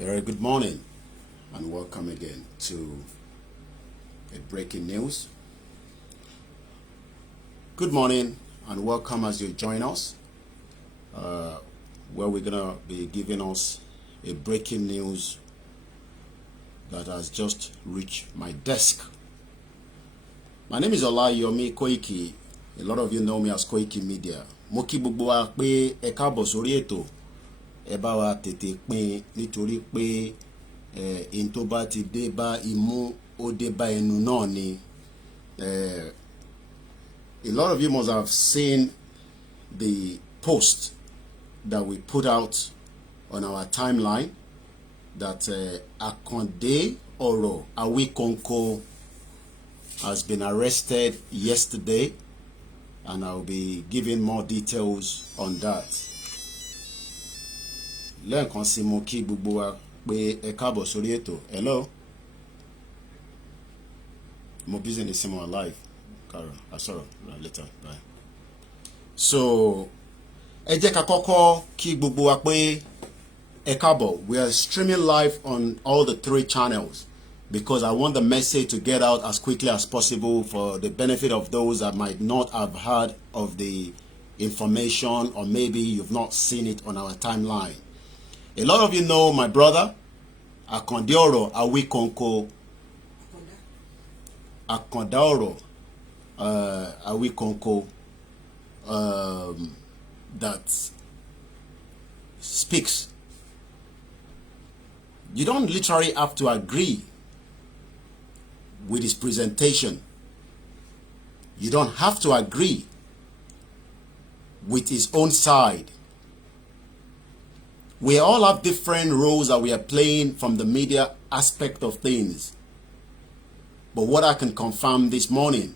Very good morning and welcome again to a breaking news. Good morning and welcome as you join us where we're gonna be giving us a breaking news that has just reached my desk. My name is Olayomi Koiki. A lot of you know me as Koiki Media. Mo kí gbogbo wa pé ẹ káàbọ̀ sórí ètò. Ẹ bá wa tètè pín nítorí pé in tó bá ti dé bá imú ó dé bá ẹnu náà ni. A lot of you must have seen the post that we put out on our timeline that Akande Oro Awikonko has been arrested yesterday, and I'll be giving more details on that. Lẹ́ẹ̀kan sí mo kí gbogbo wa pé ẹ káàbọ̀ sórí ètò. Hello. Mo busy in the same one live. Carol, I saw later. Bye. So, ẹ jẹ́ ká kọ́kọ́ kí gbogbo wa pé ẹ káàbọ̀. We are streaming live on all the 3 channels because I want the message to get out as quickly as possible for the benefit of those that might not have heard of the information, or maybe you've not seen it on our timeline. A lot of you know my brother, Akande Oro Awikonko. Akande Oro Awikonko that speaks. You don't literally have to agree with his presentation. You don't have to agree with his own side. We all have different roles that we are playing from the media aspect of things. But what I can confirm this morning,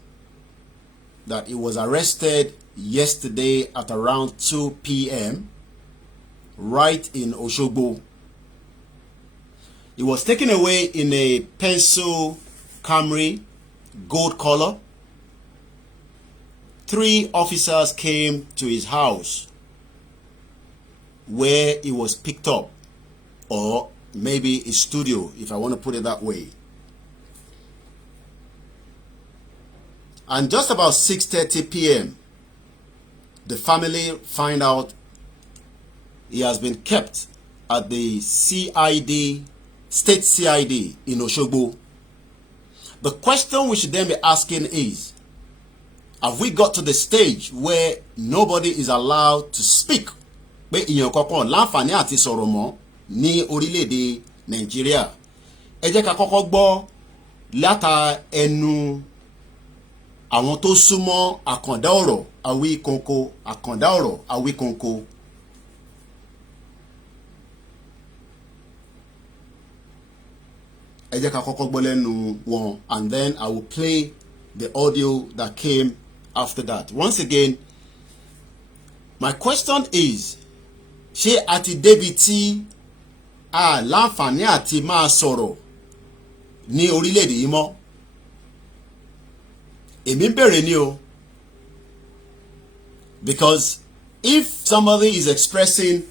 that he was arrested yesterday at around 2 p.m. right in Osogbo. He was taken away in a pencil Camry, gold color. 3 officers came to his house where he was picked up, or maybe his studio, if I want to put it that way. And just about 6:30 p.m., the family find out he has been kept at the CID, State CID in Osogbo. The question we should then be asking is, have we got to the stage where nobody is allowed to speak? Pé ìyẹn kọ́kọ́ láǹfààní àti sọ̀rọ̀ mọ́ ní orílẹ̀-èdè Nàìjíríà. Ẹ jẹ́ ká kọ́kọ́ gbọ́ láta ẹnu àwọn tó súnmọ́ Akande Oro Awikonko. Akande Oro Awikonko. Ẹ jẹ́ ká kọ́kọ́ gbọ́ lẹ́nu wọn, and then I will play the audio that came after that. Once again, my question is, ṣé àti débi tí a láǹfààní àti máa sọ̀rọ̀ ní orílẹ̀-èdè yìí mọ́? Èmi ń bèrè ni o. Because if somebody is expressing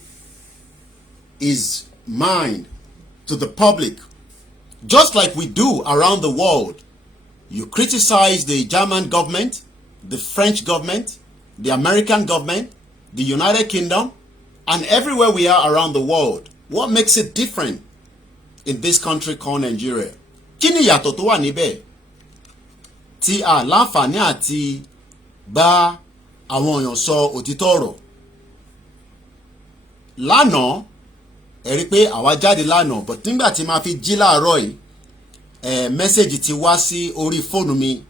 his mind to the public, just like we do around the world, you criticize the German government, the French government, the American government, the United Kingdom, and everywhere we are around the world. What makes it different in this country called Nigeria? Kí ni ìyàtọ̀ tó wà níbẹ̀ tí a láǹfààní àti bá àwọn èèyàn sọ òtítọ́ ọ̀rọ̀? Lánàá, ẹ rí pé àwa jáde lánàá, but nígbà tí máa fi jí láàárọ̀ yìí, mẹ́sẹ̀jì ti wá sí orí fóònù mi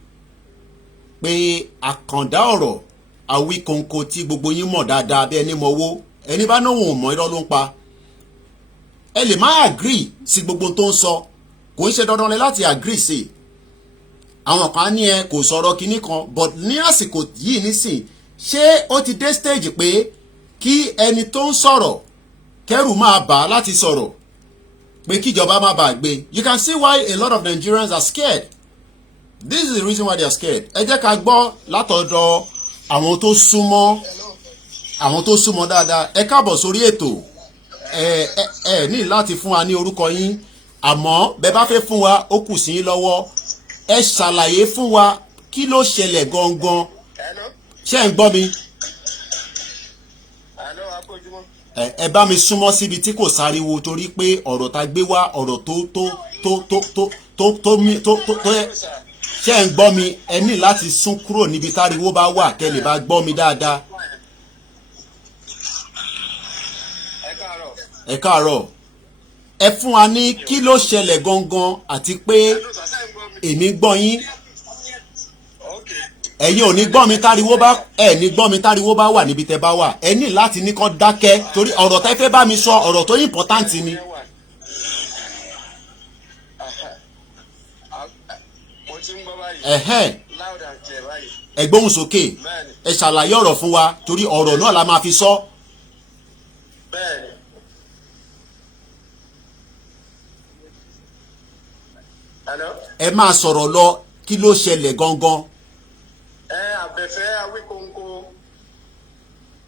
pé Akande Oro Awikonko tí gbogbo yín mọ̀ dáadáa bí ẹni mọ̀wó, ẹni bá náà wọn mọ̀ irọ́ ló ń pa. Ẹ lè má agree sí gbogbo tó ń sọ, kò ń ṣe dandan lẹ láti agree sí. Àwọn kan ní ẹ kò sọ̀rọ̀ kinní kan, but ní àsìkò yìí nísìn, ṣé ó ti dé stage pé kí ẹni tó ń sọ̀rọ̀ kẹ́rù máa bà láti sọ̀rọ̀, pé kíjọba má bàa gbé? You can see why a lot of Nigerians are scared. This is the reason why they are scared. Ẹ jẹ́ ká gbọ́ látọ̀dọ̀ àwọn tó súnmọ́ dáadáa. Ẹ káàbọ̀ sórí ètò. ẹ ní láti fún wa ní orúkọ yín àmọ́ bẹ́ẹ̀ bá fẹ́ fún wa ó kù sí yín lọ́wọ́ ẹ ṣàlàyé fún wa kí ló ṣẹlẹ̀ gangan ṣé ń gbọ́ mi. ẹ bá mi súnmọ́ síbi tí kò sáriwo torí pé ọ̀rọ̀ tá gbé wá ọ̀rọ̀ tó ṣé ń gbọ́ mi ẹ ní láti sún kúrò níbi táriwo bá wà kẹ́ lè bá gbọ́ mi dáadáa. ẹ káàárọ̀ ẹ fún wa ní kí ló ṣẹlẹ̀ gangan àti pé èmi gbọ́ yín ẹ̀yin ò ní gbọ́ mi táriwo bá ní gbọ́ mi táriwo bá wà níbi tẹ́ bá wà ẹ ní láti ní kó dákẹ́ torí ọ̀rọ̀ tẹ́ fẹ́ bá mi sọ ọ̀rọ̀ tó important ni. ẹ gbóhùn sókè ẹ ṣàlàyé ọ̀rọ̀ fún wa torí ọ̀rọ̀ náà la máa fi sọ. ẹ máa sọ̀rọ̀ lọ kí ló ṣẹlẹ̀ gangan. Àbẹ̀fẹ́ Awikonko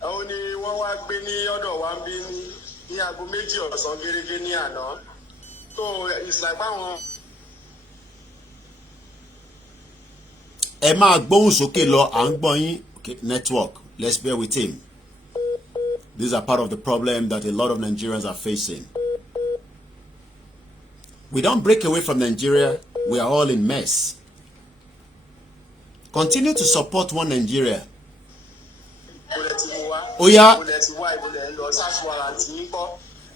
òun ni wọ́n wá gbé ní ọ̀dọ̀ wa ń bí ní aago 2 ọ̀sán gẹ́gẹ́ ní àná tó ìsìláìpáwọn. ẹ máa gbóhùn sókè lọ à ń gbọ́ yín. Okay, network, let's bear with him. These are part of the problem that a lot of Nigerians are facing. We don't break away from Nigeria, we are all in mess. Continue to support one Nigeria. Oya.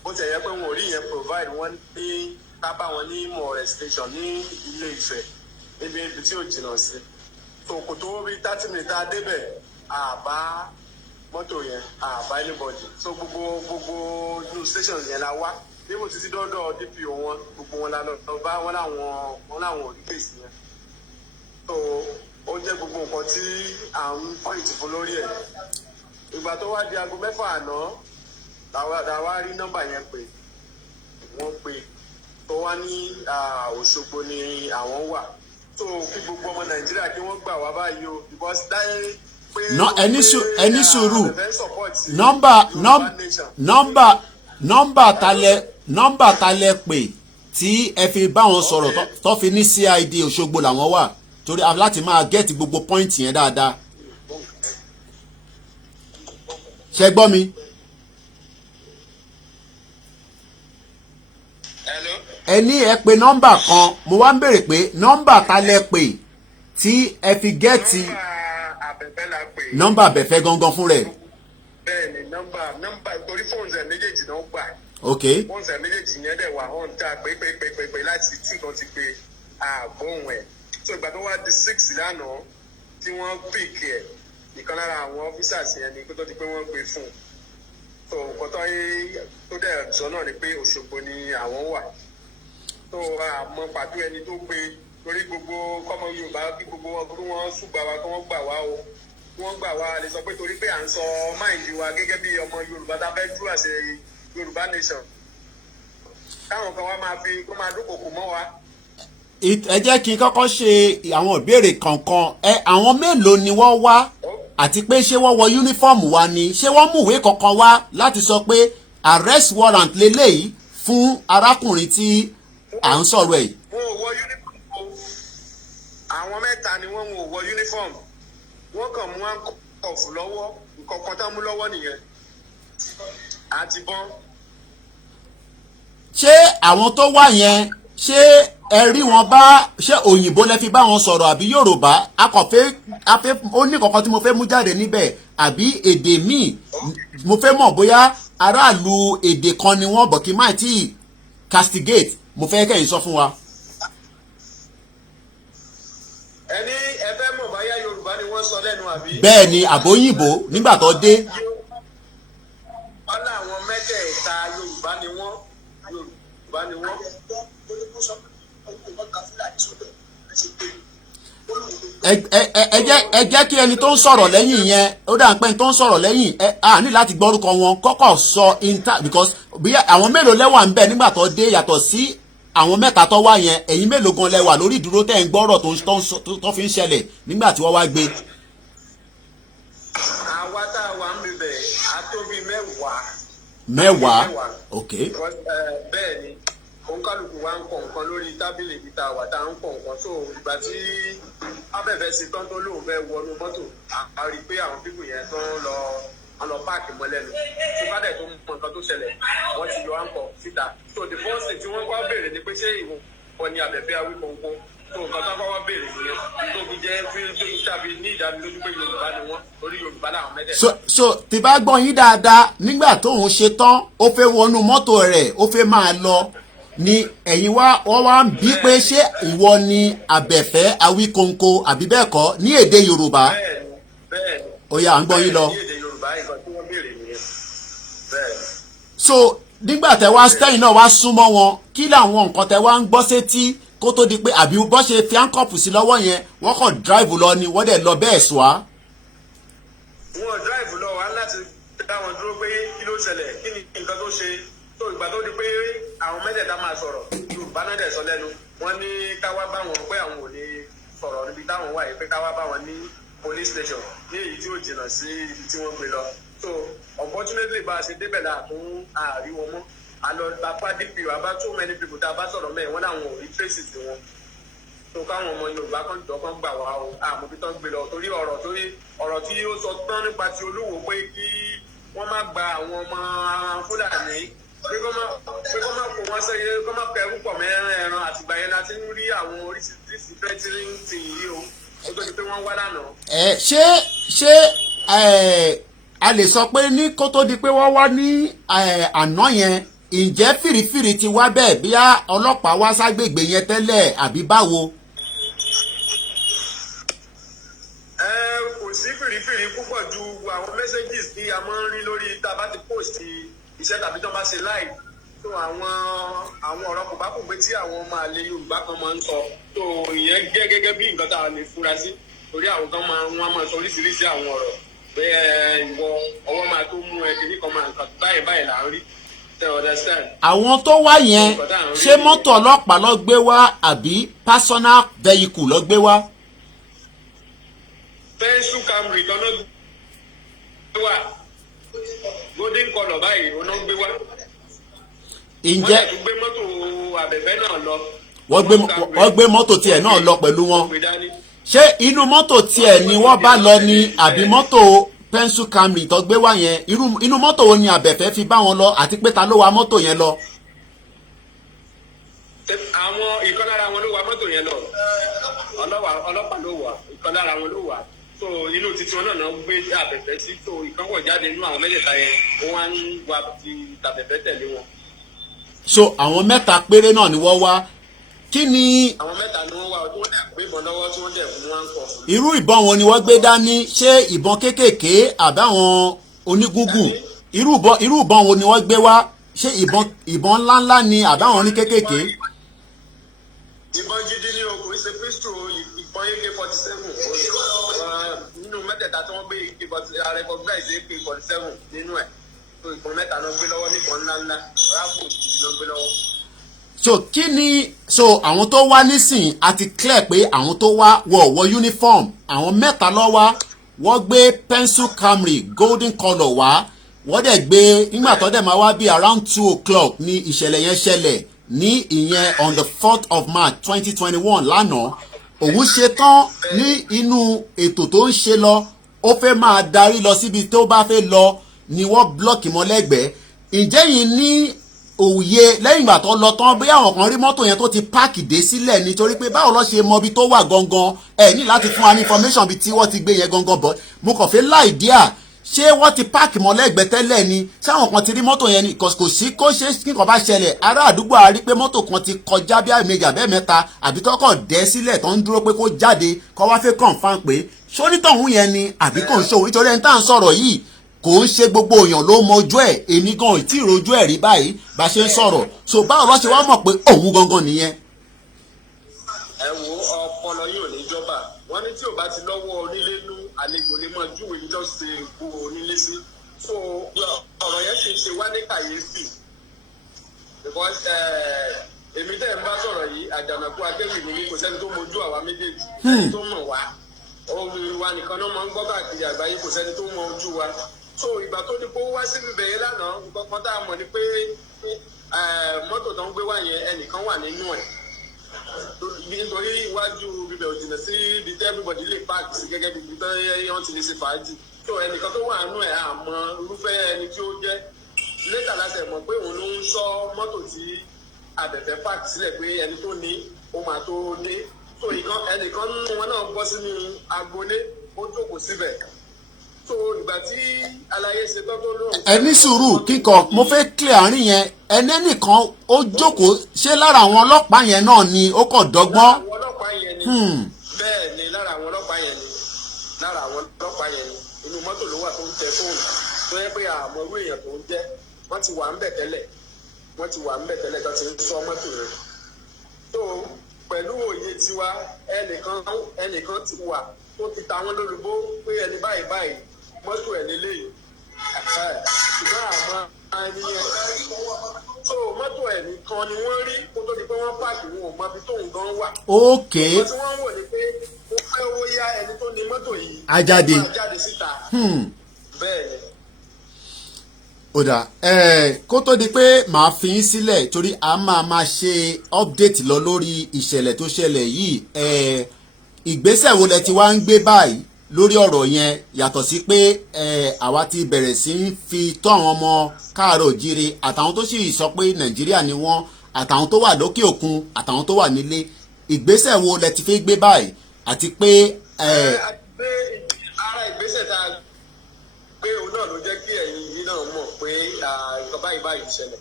Bó ti yẹ pé wọn ò rí yẹn provide wọn ní kábà wọn ní more restriction ní Ilé Ifẹ̀ níbi ibi tí ò jìnnà sí. So kò tó bí 30 minutes débẹ̀ àbá mọ́tò yẹn àbá anybody. So gbogbo news station yẹn la wá. Bí mo ti ti dọ́dọ̀ DPO wọn gbogbo wọn la lọ bá wọn láwọn ò ní kéèsì yẹn. So ó jẹ́ gbogbo nǹkan tí à ń pọ́ìntì fún lórí ẹ̀. Ìgbà tó wá di aago 6 àná làwa rí nọ́mbà yẹn pé wọ́n pè tó wá ní Òṣogbo ni àwọn wà. So kí gbogbo ọmọ Nàìjíríà kí wọ́n gbà wá báyìí o because dáyé pé ẹni sùúrù nọ́mbà talẹ̀ pè tí ẹ fi bá wọn sọ̀rọ̀ tó fi ní CID Òṣogbo làwọn wà torí láti máa gẹ́ẹ̀tì gbogbo pọ́ìntì yẹn dáadáa. ṣé gbọ́ mi. ẹni ẹ pè nọ́mbà kan mo wá ń béèrè pé nọ́mbà talẹ̀ pè tí ẹ fi gẹ́ẹ̀tì nọ́mbà Àbẹ̀fẹ́ gangan fún rẹ̀. Bẹ́ẹ̀ni nọ́mbà torí fóònù ẹ̀ méjèèjì náà gbà. Ok. Fóònù ẹ̀ méjèèjì yẹn dẹ̀ wà hàn tá a pé láti tí kan ti pé àgbóhùn ẹ̀. So ìgbà tó wá di 6 lánàá tí wọ́n pèkì ẹ̀ ìkan lára àwọn officers yẹn ni kó tó di pé wọ́n gbé fún un. So nǹkan tó dẹ̀ sọ náà ni pé Òṣogbo ni àwọn wà. So àmọ́ pàtó ẹni tó gbé torí gbogbo kọ́mọ Yorùbá kí gbogbo wọn kí wọ́n ṣùgbà wa kí wọ́n gbà wá o. Wọ́n gbà wá lè sọ pé torí pé à ń sọ máìndì wa gẹ́gẹ́ bí ọmọ Yorùbá tá a fẹ́ dúró àṣẹ Yorùbá nation. Káwọn kan wá máa dúnkòkò mọ́ wa. Ẹ jẹ́ kí n kọ́kọ́ ṣe àwọn ìbéèrè kankan àwọn mélòó ni wọ́n wá àti pé ṣé wọ́n wọ yúnífọ́ọ̀mù wa ni ṣé wọ́n mú ìwé kankan wá láti sọ pé arrest warrant lélẹ́yìí fún arákùnrin tí à ń sọ̀rọ̀ ẹ̀. Wọ́n ò wọ yúnífọ́ọ̀mù. Àwọn mẹ́ta ni wọ́n ò wọ yúnífọ́ọ̀mù. Wọ́n kàn mú àǹkọ̀ọ̀fù lọ́wọ́ nǹkan kan tá mú lọ́wọ́ nìyẹn àti bọ́n. ṣé àwọn tó wá yẹn ṣé ẹ rí wọn bá ṣé òyìnbó lẹ fi bá wọn sọ̀rọ̀ àbí Yorùbá akọ̀fẹ́ ó ní kankan tí mo fẹ́ mú jáde níbẹ̀ àbí èdè míì mo fẹ́ mọ̀ bóyá aráàlú èdè kan ni wọ́n bọ̀ kí má tí castigate mo fẹ́ kẹ́yìn sọ fún wa. Ẹni ẹ fẹ́ mọ̀ báyá Yorùbá ni wọ́n sọ lẹ́nu àbí. Bẹ́ẹ̀ ni àbóyìnbó nígbà tó dé. Wọ́n láwọn mẹ́tẹ̀ẹ̀ta Yorùbá ni wọ́n. ẹ jẹ́ kí ẹni tó ń sọ̀rọ̀ lẹ́yìn yẹn ó dà ń pẹ́ tó ń sọ̀rọ̀ lẹ́yìn a ní láti gbọ́rúkọ wọn kọ́kọ́ sọ because bí àwọn mélòó lẹ́wà ń bẹ nígbà tó dé yàtọ̀ sí àwọn mẹ́ta tó wá yẹn ẹ̀yin mélòó gan lẹ́wà lórí ìdúró tẹ́ ń gbọ́rọ̀ tó fi ń ṣẹlẹ̀ nígbà tí wọ́n wá gbé. Àwa tá a wà ń bẹ̀bẹ̀ àtóbi mẹ́wàá mẹ́wàá ok. bẹ́ẹ̀ ni òǹkàlùkù wa ń kọ nǹkan lórí tábìlì ibi tá a wà tá a ń kọ nǹkan tó ìgbà tí abẹ́fẹ́ sí tán tó lóun fẹ́ wọnú mọ́tò a rí i pé àwọn pípò yẹn tó ń lọ páàkì mọ́ lẹ́nu tó bá dẹ̀ tó mọ nǹkan tó ṣẹlẹ̀ wọ́n ti yọ àǹkọ̀ síta so the first thing tí wọ́n kọ́ béèrè ni pé ṣé ìwọ ni abẹ́fẹ́ Awikonko tó nǹkan tó kọ́kọ́ béèrè nìyẹn tó fi jẹ́ fi tàbí ní ìdánilójú pé Yorùbá ni wọ́n orí Yorùbá làwọn mẹ́tẹ̀ẹ̀ta. so tí bá gbọ́ yín dáadáa nígbà tóun ṣe tán ó fẹ́ wọnú mọ́tò rẹ̀ ó fẹ́ máa lọ ni ẹ̀yin wọ́n wá ń bí pé ṣé ìwọ ni abẹ́fẹ́ Awikonko àbí bẹ́ẹ̀ kọ́ ní èdè Yorùbá. bẹ́ẹ̀ni ó yá à ń gbọ́ yín lọ. ní èdè Yorùbá ìkan tí wọ́n béèrè nìyẹn bẹ́ẹ̀ni. so nígbà tẹ wá stẹ́yìn náà wá súnmọ́ wọn kí làwọn nǹkan tẹ wá ń gbọ́ sétí kó tó di pé àbí bọ́ ṣe fi áńkọ́pù sí lọ́wọ́ yẹn wọ́n kàn drive lọ ni wọ́n dẹ̀ lọ bẹ́ẹ̀ sùá. wọn drive lọ wá láti dá wọn dúró pé kí ló ṣẹlẹ̀ kí ni nǹkan tó ṣe tó ìgbà tó di pé àwọn mẹ́tẹ̀ẹ̀ta máa sọ̀rọ̀ Yorùbá náà dẹ̀ sọ lẹ́nu wọ́n ní káwá bá wọn pé àwọn ò lè sọ̀rọ̀ níbi táwọn wà yìí pé káwá bá wọn ní police station ní èyí tí ó jìnnà sí ibi tí wọ́n gbé lọ so unfortunately bá a ṣe débẹ̀ là fún ààrí wọn mọ́ àlọ́ bàbá DPO àbá too many people tá a bá sọ̀rọ̀ mẹ́rin wọ́n láwọn ò rí traces tí wọn tó káwọn ọmọ Yorùbá kan jọ kan gbà wá o àmọ́ bí tán gbé lọ torí ọ̀rọ̀ tí ó sọ tán nípa ti Olúwo pé kí wọ́n má gba àwọn ọmọ Fúlàní pé kó má kó wọn sẹ́yìn kó má kẹrù pọ̀ mẹ́rin ẹran àtìgbà yẹn láti ń rí àwọn oríṣiríṣi fẹ́tírìn tì yìí o ó tó di pé wọ́n wá lánàá. ṣé a lè sọ pé ní kó tó di pé wọ́n wá ní àná yẹn ǹjẹ́ fìrìfìrì ti wá bẹ́ẹ̀ bí ọlọ́pàá wá ságbègbè yẹn tẹ́lẹ̀ àbí báwo. kò sí fìrìfìrì púpọ̀ ju àwọn messages tí a máa ń rí lórí tá a bá ti post iṣẹ́ tàbí tó bá ṣe live tó àwọn ọ̀rọ̀ kò bá kò pé tí àwọn ọmọ àlè Yorùbá kan máa ń sọ tó ìyẹn jẹ́ gẹ́gẹ́ bí nǹkan tá a lè fura sí torí àwọn kan wọ́n máa sọ oríṣiríṣi àwọn ọ̀rọ̀ pé ìwọ ọwọ́ máa tó mú ẹ kìíní kan máa nǹkan báyìí là ń rí. àwọn tó wá yẹn ṣé mọ́tò ọlọ́pàá ló gbé wá àbí personal vehicle ló gbé wá. fẹ́ńsù Camry kan náà gbé wá golden colour báyìí wọn náà gbé wá. ǹjẹ́ wọ́n tún gbé mọ́tò abẹ́fẹ́ náà lọ. wọ́n gbé mọ́tò tiẹ̀ náà lọ pẹ̀lú wọn. ṣé inú mọ́tò tiẹ̀ ni wọ́n bá lọ ní àbí mọ́tò pẹ́ńsù Camry tó gbé wá yẹn inú mọ́tò wo ni abẹ́fẹ́ fi bá wọn lọ àti pé ta ló wa mọ́tò yẹn lọ. àwọn ìkan lára wọn ló wa mọ́tò yẹn lọ ọlọ́pàá ló wà ìkan lára wọn ló wà so inú títí wọn náà gbé abẹ́fẹ́ sí so ìkan wọ̀ jáde nínú àwọn mẹ́tẹ̀ẹ̀ta yẹn wọ́n wá ń wa ti tàbẹ̀fẹ́ tẹ̀lé wọn. so àwọn mẹ́ta péré náà ni wọ́n wá kí ni. àwọn mẹ́ta ni wọ́n wá ọdún wọn dẹ̀ gbé ìbọn lọ́wọ́ tí wọ́n dẹ̀ fún wọn kọ̀. irú ìbọn wo ni wọ́n gbé dání ṣé ìbọn kéékèèké àbáwọn onígúngùn irú ìbọn wo ni wọ́n gbé wá ṣé ìbọn ńláńlá ni àbáwọn oní kéékèèké. ìbọn gidi ni o kò ṣe pistol ìbọn AK-47 nínú mẹ́tẹ̀ẹ̀ta tí wọ́n gbé recognize AK-47 nínú ẹ̀ tó ìbọn mẹ́ta náà gbé lọ́wọ́ níbọn ńláńlá ráàbù náà gbé lọ́wọ́. so àwọn tó wá nísìn àti clear pé àwọn tó wá wọ uniform àwọn mẹ́ta ló wá wọ́n gbé pencil Camry golden colour wá wọ́n dẹ̀ gbé nígbà tó dẹ̀ máa wá bí around 2:00 ní ìṣẹ̀lẹ̀ yẹn ṣẹlẹ̀ ní ìyẹn on the 4th of March 2021 lánàá òun ṣe tán ní inú ètò tó ń ṣe lọ ó fẹ́ máa darí lọ síbi tó bá fẹ́ lọ ni wọ́n blọ́ọ̀kì mọ́ lẹ́gbẹ̀ẹ́ ǹjẹ́ yìí ní òye lẹ́yìn ìgbà tó lọ tán bóyá àwọn kan rí mọ́tò yẹn tó ti páàkì dé sílẹ̀ nítorí pé báwo ló ṣe mọ ibi tó wà gangan ẹ ní láti fún wa ní information bíi tí wọ́n ti gbé yẹn gangan bọ̀ mo kàn fẹ́ láì díà ṣé wọ́n ti páàkì mọ́ lẹ́gbẹ̀ẹ́ tẹ́lẹ̀ ni ṣáwọn kan ti rí mọ́tò yẹn ni kò sí kó ṣe kíkan bá ṣẹlẹ̀ ará àdúgbò a rí pé mọ́tò kan ti kọjá bí àmì àbẹ́ mẹ́ta àbí tó kàn dẹ́ sílẹ̀ tó ń dúró pé kó jáde kó wá fẹ́ confirm pé ṣónítọ̀hún yẹn ni àbí kò ń ṣòwò nítorí ẹni tá à ń sọ̀rọ̀ yìí kò ń ṣe gbogbo èèyàn ló mọ ojú ẹ̀ èmi gan ì tí ì rojú ẹ̀ rí báyìí bá ṣe ń sọ̀rọ̀ so báwo ló ṣe wá mọ̀ pé òun gangan nìyẹn. ẹ wo ọpọlọ yóò ní jọba wọn ní tí ò bá ti lọ́wọ́ onílé nú àlejò lè mọ júwe níjọ ṣe epo onílé sí so ọ̀rọ̀ yẹn ṣe ṣe wá ní kàyéfì because èmi tẹ́ ń bá sọ̀rọ̀ yìí àjànàkú akéwì mi kò sẹ́ni tó mojú àwa méjèèjì ẹni tó mọ̀ wá ohun wa nìkan náà máa ń gbọ́ káàkiri àgbáyé kò sẹ́ni tó mọ ojú wa so ìgbà tó ní kó wá síbi bẹ̀yẹ lánàá nǹkan kan tá a mọ̀ ni pé mọ́tò tó ń gbé wá yẹn ẹnìkan wà nínú ẹ̀ nítorí iwájú bíbẹ̀ ò jìnnà sí ibi tí everybody lè park sí gẹ́gẹ́ bí ibi tí wọ́n ti lè ṣe fàájì so ẹnìkan tó wà nínú ẹ̀ àmọ́ irúfẹ́ ẹni tí ó jẹ́ later láti ẹ̀ mọ̀ pé òun ló ń ṣọ́ mọ́tò tí abẹ̀fẹ́ park sílẹ̀ pé ẹni tó ní ó máa tó dé so ẹnìkan nínú wọn náà bọ́ sínú agboolé ó jókòó síbẹ̀ so ìgbà tí aláyé ṣe tán tó lóhùn. ẹni sùúrù kíkọ mo fẹ́ clear àárín yẹn ẹnẹ́nìkan ó jókòó ṣé lára àwọn ọlọ́pàá yẹn náà ni ó kàn dọ́gbọ́n. lára àwọn ọlọ́pàá yẹn ni bẹ́ẹ̀ ni lára àwọn ọlọ́pàá yẹn ni inú mọ́tò ló wà tó ń tẹ fóònù tó yẹ pé àmọ́ irú èèyàn tó ń jẹ́ wọ́n ti wà ń bẹ̀ tẹ́lẹ̀ tó ti ń sọ mọ́tò rẹ̀ tó pẹ̀lú òye tiwa ẹnìkan ti wà tó ti ta wọ́n lólobó pé ẹni báyìí mọ́tò ẹ̀ lélẹ́yìí ṣùgbọ́n àmọ́ ẹni yẹn so mọ́tò ẹ̀ nìkan ni wọ́n rí kó tó di pé wọ́n pààkì wọn ò mọ ibi tóun gan wà. ok wọ́n tí wọ́n wò ni pé ó pẹ́ owó yá ẹni tó ní mọ́tò yìí. ajáde síta. bẹ́ẹ̀ ni. ó dà kó tó di pé màá fi yín sílẹ̀ torí a máa ṣe update lọ lórí ìṣẹ̀lẹ̀ tó ṣẹlẹ̀ yìí ìgbésẹ̀ wo lẹ ti wá ń gbé báyìí lórí ọ̀rọ̀ yẹn yàtọ̀ sí pé àwa ti bẹ̀rẹ̀ sí ń fi tọ́ àwọn ọmọ káàárọ̀ òjíire àtàwọn tó sì sọ pé nàìjíríà ni wọ́n àtàwọn tó wà lókè òkun àtàwọn tó wà nílé ìgbésẹ̀ wo lẹ ti fi gbé báyìí àti pé. ara ìgbésẹ̀ tá a gbé òun náà ló jẹ́ kí ẹ̀yin yìí náà mọ̀ pé nǹkan báyìí ṣẹlẹ̀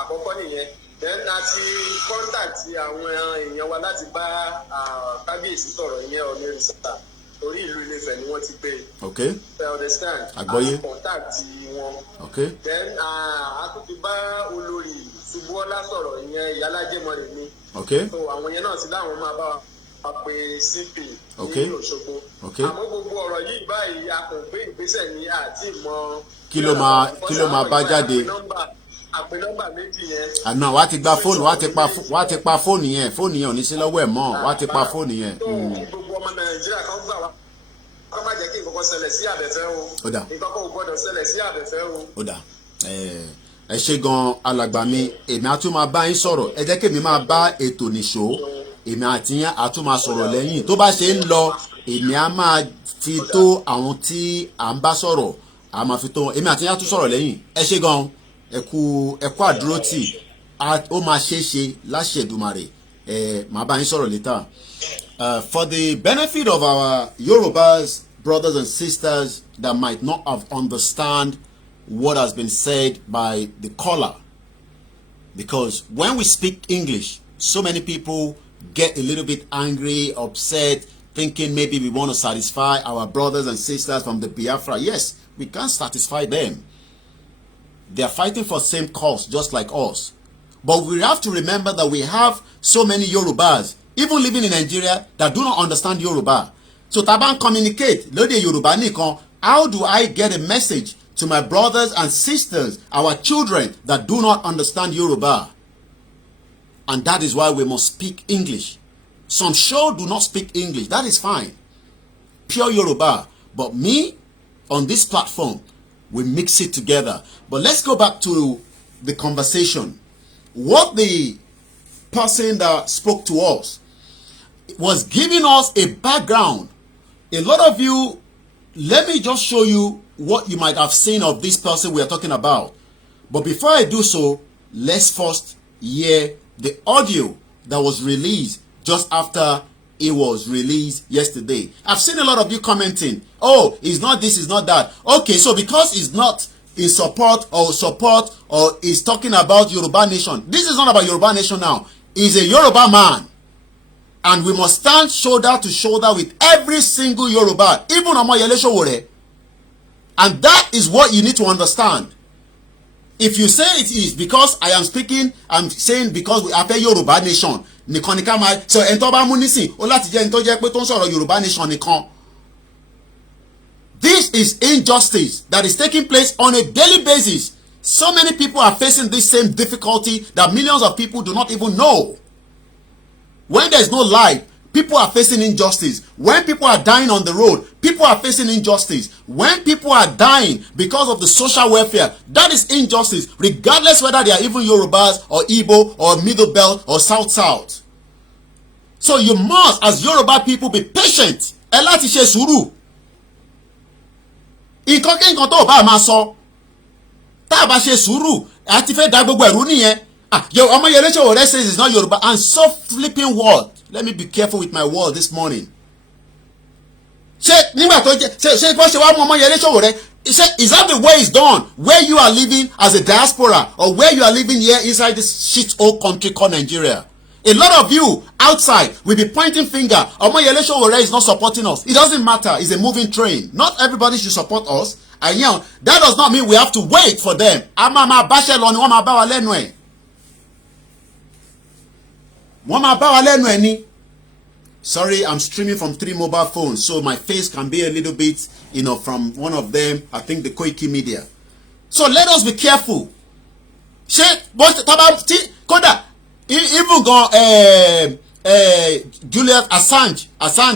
àkọ́kọ́ nìyẹn then àti contact àwọn èèyàn wa láti bá kábíyèsí sọ̀rọ̀ ìyẹn ọ̀nà ìrìnsà orí ìlú Ilé-Ifẹ̀ ni wọ́n ti gbé. ok you understand. àgbọ́yé contact wọn. ok then a tún ti bá olórí Ṣubúọlá sọ̀rọ̀ ìyẹn ìyálájẹmọ́rẹ̀ mi. ok so àwọn yẹn náà ti láwọn máa bá wa pè CP ní Òṣogbo. ok àmọ́ gbogbo ọ̀rọ̀ yìí báyìí a kò gbé ìgbésẹ̀ ní àti ìmọ̀. kí ló máa bá jáde. àpè nọ́mbà méjì yẹn. àná wàá ti gba fóònù wàá ti pa fóònù yẹn ò ní sí lọ́wọ́ ẹ̀ mọ́ wàá ti pa fóònù yẹn. gbogbo ọmọ Nàìjíríà kan gbà wá kọ́ má jẹ́ kí nǹkan kan ṣẹlẹ̀ sí àbẹ̀fẹ́ o. ó dà nǹkan kan ò gbọ́dọ̀ ṣẹlẹ̀ sí àbẹ̀fẹ́ o. ó dà ẹ ṣe gan alàgbà mi èmi á tún máa bá yín sọ̀rọ̀ ẹ jẹ́ kí èmi máa bá ètò nìṣó èmi àti yín á tún máa sọ̀rọ̀ lẹ́yìn tó bá ṣe ń lọ èmi á máa fi tó àwọn tí à ń bá sọ̀rọ̀ à máa fi tó wọn èmi àti yín á tún sọ̀rọ̀ lẹ́yìn ẹ ṣe gan ẹkú àdúrótì ó máa ṣeé ṣe láṣẹ Èdùmàrè màá bá yín sọ̀rọ̀ later. For the benefit of our Yorubas brothers and sisters that might not have understand what has been said by the caller, because when we speak English, so many people get a little bit angry, upset, thinking maybe we want to satisfy our brothers and sisters from the Biafra. Yes, we can't satisfy them. They are fighting for the same cause just like us. But we have to remember that we have so many Yorubas, even living in Nigeria, that do not understand Yoruba. So taban communicate, lóde Yoruba nìkan, how do I get a message to my brothers and sisters, our children that do not understand Yoruba? And that is why we must speak English. Some sure do not speak English. That is fine. Pure Yoruba. But me, on this platform, we mix it together. But let's go back to the conversation. What the person that spoke to us was giving us a background. A lot of you, let me just show you what you might have seen of this person we are talking about. But before I do so, let's first hear the audio that was released just after it was released yesterday. I've seen a lot of you commenting, oh, it's not this, it's not that. Okay, so because it's not in support or is talking about Yoruba Nation. This is not about Yoruba Nation now. He's a Yoruba man. And we must stand shoulder to shoulder with every single Yoruba, even Omoyele Sowore. And that is what you need to understand. If you say it is because I am speaking, I'm saying because we are a Yoruba Nation. Nìkan ni ká máa so ẹni tó bá mú nísìn ó láti jẹ́ ẹni tó jẹ́ pé tó ń sọ̀rọ̀ Yoruba Nation nìkan. This is injustice that is taking place on a daily basis. So many people are facing this same difficulty that millions of people do not even know. When there is no light, people are facing injustice. When people are dying on the road, people are facing injustice. When people are dying because of the social welfare, that is injustice, regardless whether they are even Yorubas or Igbo or Middle Belt or South. So you must, as Yoruba people, be patient. Ẹ láti ṣe sùúrù. Nǹkan kí nǹkan tó bá máa sọ. Tá a bá ṣe sùúrù, àti fẹ́ da gbogbo ẹ̀rú nìyẹn. Ọmọyẹlé Sowore says it's not Yoruba, and so flipping word. Let me be careful with my word this morning. Ṣé nígbà tó jẹ́ ṣé bó ṣe wá mú Ọmọyẹlé Sowore? Is that the way it's done? Where you are living as a diaspora, or where you are living here inside this shit old country called Nigeria? A lot of you outside will be pointing finger. Omoyele Sowore is not supporting us. It doesn't matter. It's a moving train. Not everybody should support us. And that does not mean we have to wait for them. Sorry, I'm streaming from 3 mobile phones, so my face can be a little bit, from one of them. I think the Koiki media. So let us be careful. Even Julian Assange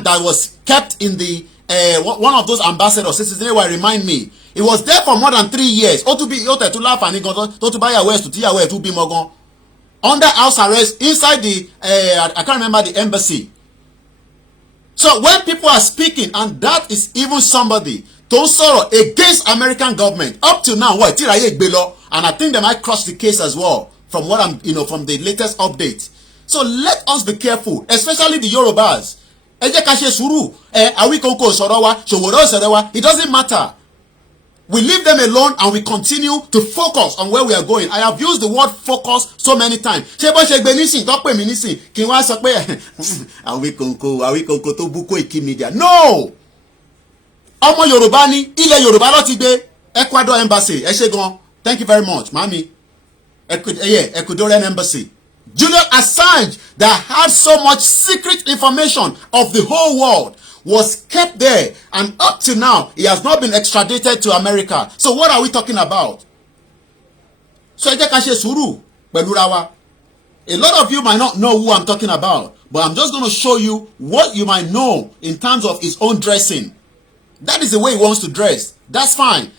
that was kept in the one of those ambassadors, remind me, he was there for more than 3 years. Under house arrest inside the I can't remember the embassy. So when people are speaking, and that is even somebody to sorrow against American government, up to now, and I think they might crush the case as well, from what I'm, from the latest update. So let us be careful, especially the Yorubas. It doesn't matter. We leave them alone and we continue to focus on where we are going. I have used the word focus so many times. Awikonko to bu Koiki media. No! Ọmọ Yorùbá ni, ilẹ̀ Yorùbá ló ti gbé. Ecuador embassy. Ẹ ṣé gan. Thank you very much, mami. Ecuadorian embassy. Julian Assange, that had so much secret information of the whole world, was kept there, and up to now he has not been extradited to America. So what are we talking about? So a lot of you might not know who I'm talking about, but I'm just going to show you what you might know in terms of his own dressing. That is the way he wants to dress. That's fine.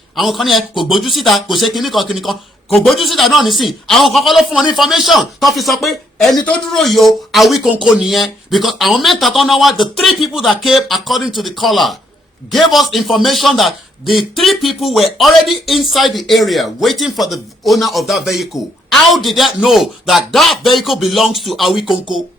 Kò gbójú síta náà nísìn àwọn kankan ló fún wọn ní information tó fi sọ pé ẹni tó dúró yìí o Awikonko nìyẹn, because àwọn mẹ́ta tó náà wá, the 3 people that came according to the caller gave us information that the 3 people were already inside the area waiting for the owner of that vehicle. How did they know that that vehicle belongs to Awikonko?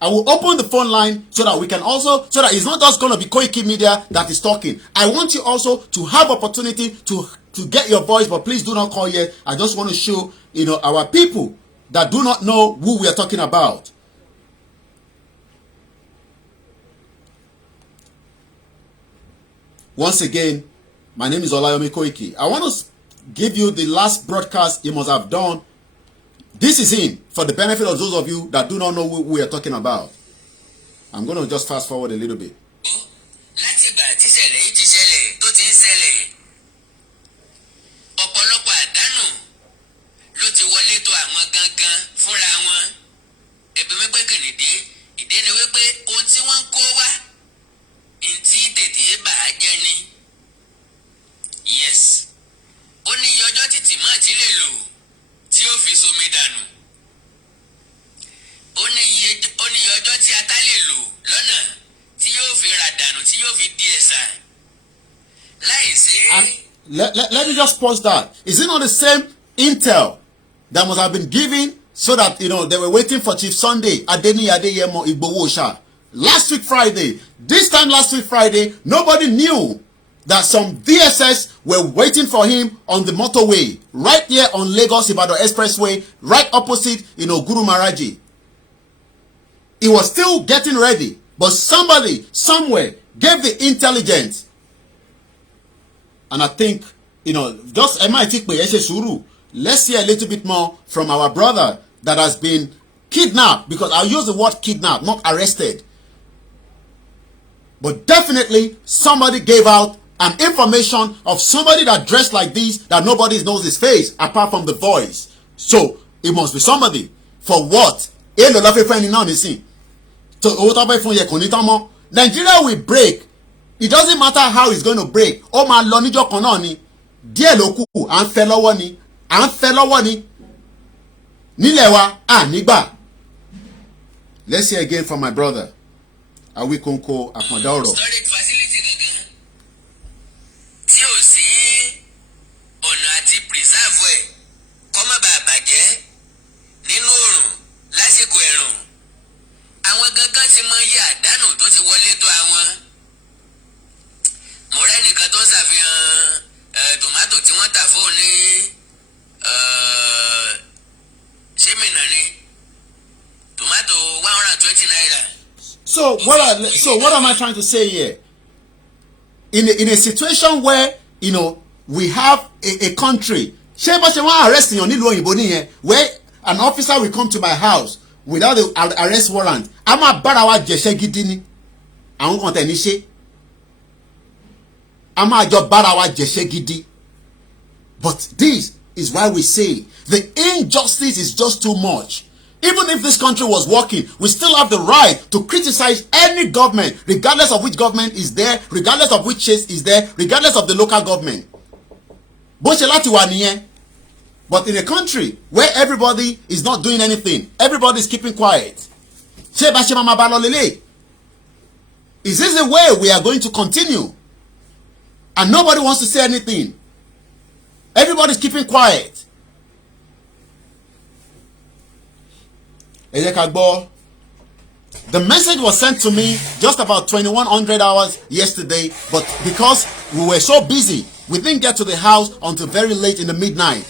I will open the phone line so that we can also, so that it's not just going to be Koiki media that is talking. I want you also to have opportunity to get your voice, but please do not call yet. I just want to show, our people that do not know who we are talking about. Once again, my name is Olayomi Koiki. I want to give you the last broadcast you must have done. This is him, for the benefit of those of you that do not know who we are talking about. I'm going to just fast forward a little bit. Let me just pause that. Is it not the same intel that must have been given so that, they were waiting for Chief Sunday Adeni Adeyemo Igbowo last week Friday? This time last week Friday, nobody knew that some DSS were waiting for him on the motorway, right here on Lagos Ibadan Expressway, right opposite, Guru Maharaji. He was still getting ready, but somebody, somewhere, gave the intelligence. And I think, just let's hear a little bit more from our brother that has been kidnapped, because I'll use the word kidnapped, not arrested. But definitely somebody gave out an information of somebody that dressed like this, that nobody knows his face apart from the voice. So it must be somebody. For what? tó owó tó fẹ́ fún yẹ kò ní tán mọ́. Nigeria will break. It doesn't matter how it's going to break. Ó máa lọ níjọ́ kan náà ni. Díẹ̀ ló kù, à ń fẹ́ lọ́wọ́ ni. À ń fẹ́ lọ́wọ́ ni. Nílẹ̀ wa, nígbà. Let's hear again from my brother. Awikonko Àkàndá ọ̀rọ̀. Storage facility gangan tí ò sí ọ̀nà àti preserve ẹ̀ kó má bàa bàjẹ́ nínú oòrùn lásìkò ẹ̀rùn. Àwọn gangan ti mọ iye àdánù tó ti wọlé tó àwọn. Mo rẹ́ nìkan tó ń ṣàfihàn tòmátò tí wọ́n tà fóun ní ṣémìnà ni tòmátò 120 naira. So what am I trying to say here? In a situation where we have a country, ṣé bó ṣe wọ́n arrest èèyàn nílùú òyìnbó nìyẹn, where an officer will come to my house without an arrest warrant, a máa bára wa jẹ̀ṣẹ́ gidi ni àwọn kan tẹ̀ ní ṣe a máa jọ bára wa jẹ̀ṣẹ́ gidi. But this is why we say the injustice is just too much. Even if this country was working, we still have the right to criticize any government, regardless of which government is there, regardless of which chase is there, regardless of the local government. Bó ṣe láti wà nìyẹn. But in a country where everybody is not doing anything, everybody is keeping quiet. Ṣé bá ṣe máa bá lọ lélẹ̀? Is this the way we are going to continue? And nobody wants to say anything. Everybody is keeping quiet. The message was sent to me just about 2100 hours yesterday, but because we were so busy, we didn't get to the house until very late in the midnight.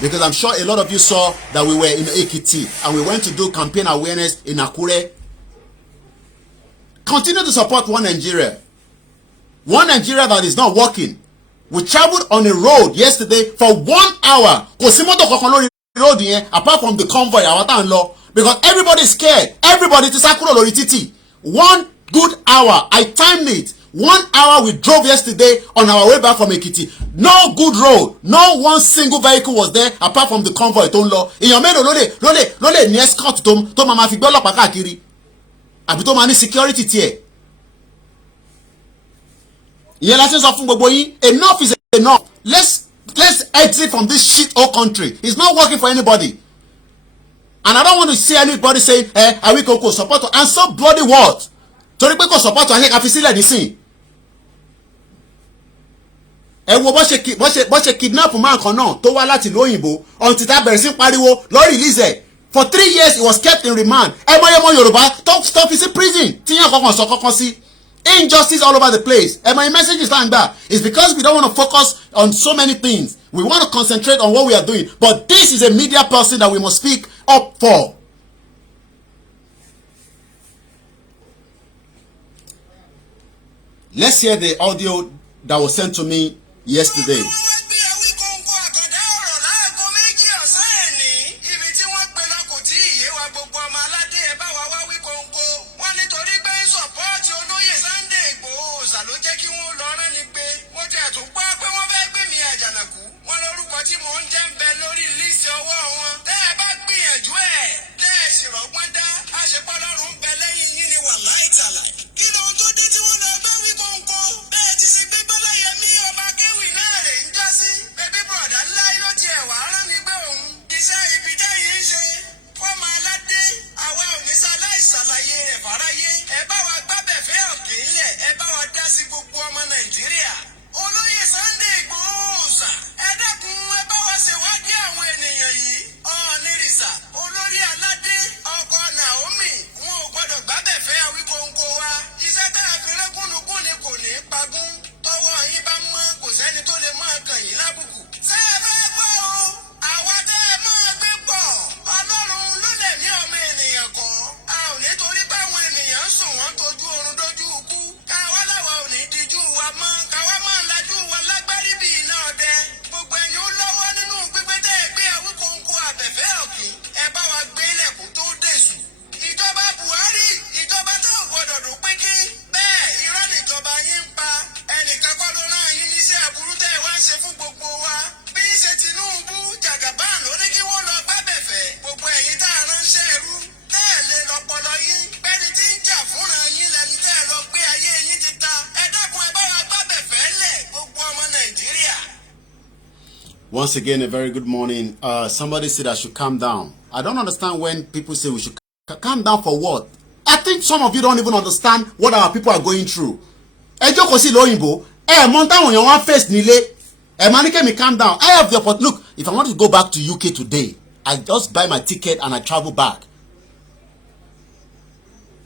Because I'm sure a lot of you saw that we were in Ekiti and we went to do campaign awareness in Akure. Continue to support One Nigeria. One Nigeria that is not working. We traveled on a road yesterday for 1 hour. Kò sí mọ́tò kankan lórí road yẹn apart from the convoy àwọn tá ń lọ. Because everybody is scared. Everybody ti sá kúrò lórí títì. 1 good hour. I timed it. 1 hour we drove yesterday on our way back from Ekiti. No good road. No one single vehicle was there apart from the convoy tó ń lọ. Èèyàn mélòó ló lè ní escort tó máa fi gbé ọlọ́pàá káàkiri. Àbí tó máa ní security tiẹ̀. Ìyẹn la ṣe sọ fún gbogbo yín. Enough is enough. Let's exit from this shit old country. It's not working for anybody. And I don't want to see anybody saying, Awikonko support her. And so bloody what? Torí pé kò support her, ká fi sílẹ̀ nísìn. Ẹ wo bó ṣe kidnap man kan náà tó wá láti ìlú òyìnbó until tá bẹ̀rẹ̀ sí pariwo lọ release ẹ̀. For 3 years he was kept in remand. Ẹ mọ ọmọ Yorùbá tó fi sí prison tí yàn kankan sọ kankan sí. Injustice all over the place. And my message is that it's because we don't want to focus on so many things. We want to concentrate on what we are doing. But this is a media person that we must speak up for. Let's hear the audio that was sent to me yesterday. Once again, a very good morning. Somebody said I should calm down. I don't understand when people say we should calm down for what? I think some of you don't even understand what our people are going through. Ẹ jókòó sí lóyìnbó, mọ táwọn èèyàn wá face nílé. Máa ní kẹ́mi calm down. I have the opportunity. Look, if I want to go back to UK today, I just buy my ticket and I travel back.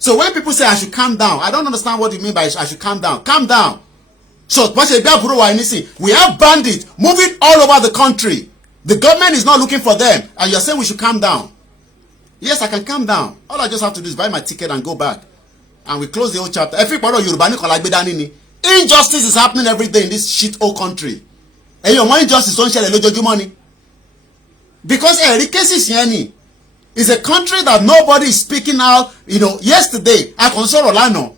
So when people say I should calm down, I don't understand what you mean by I should calm down. Calm down. So we have bandits moving all over the country. The government is not looking for them, and you're saying we should calm down. Yes, I can calm down. All I just have to do is buy my ticket and go back. And we close the whole chapter. Injustice is happening every day in this shit old country. And your more injustice don't share the money. Because cases is a country that nobody is speaking out. Yesterday, I console Olano.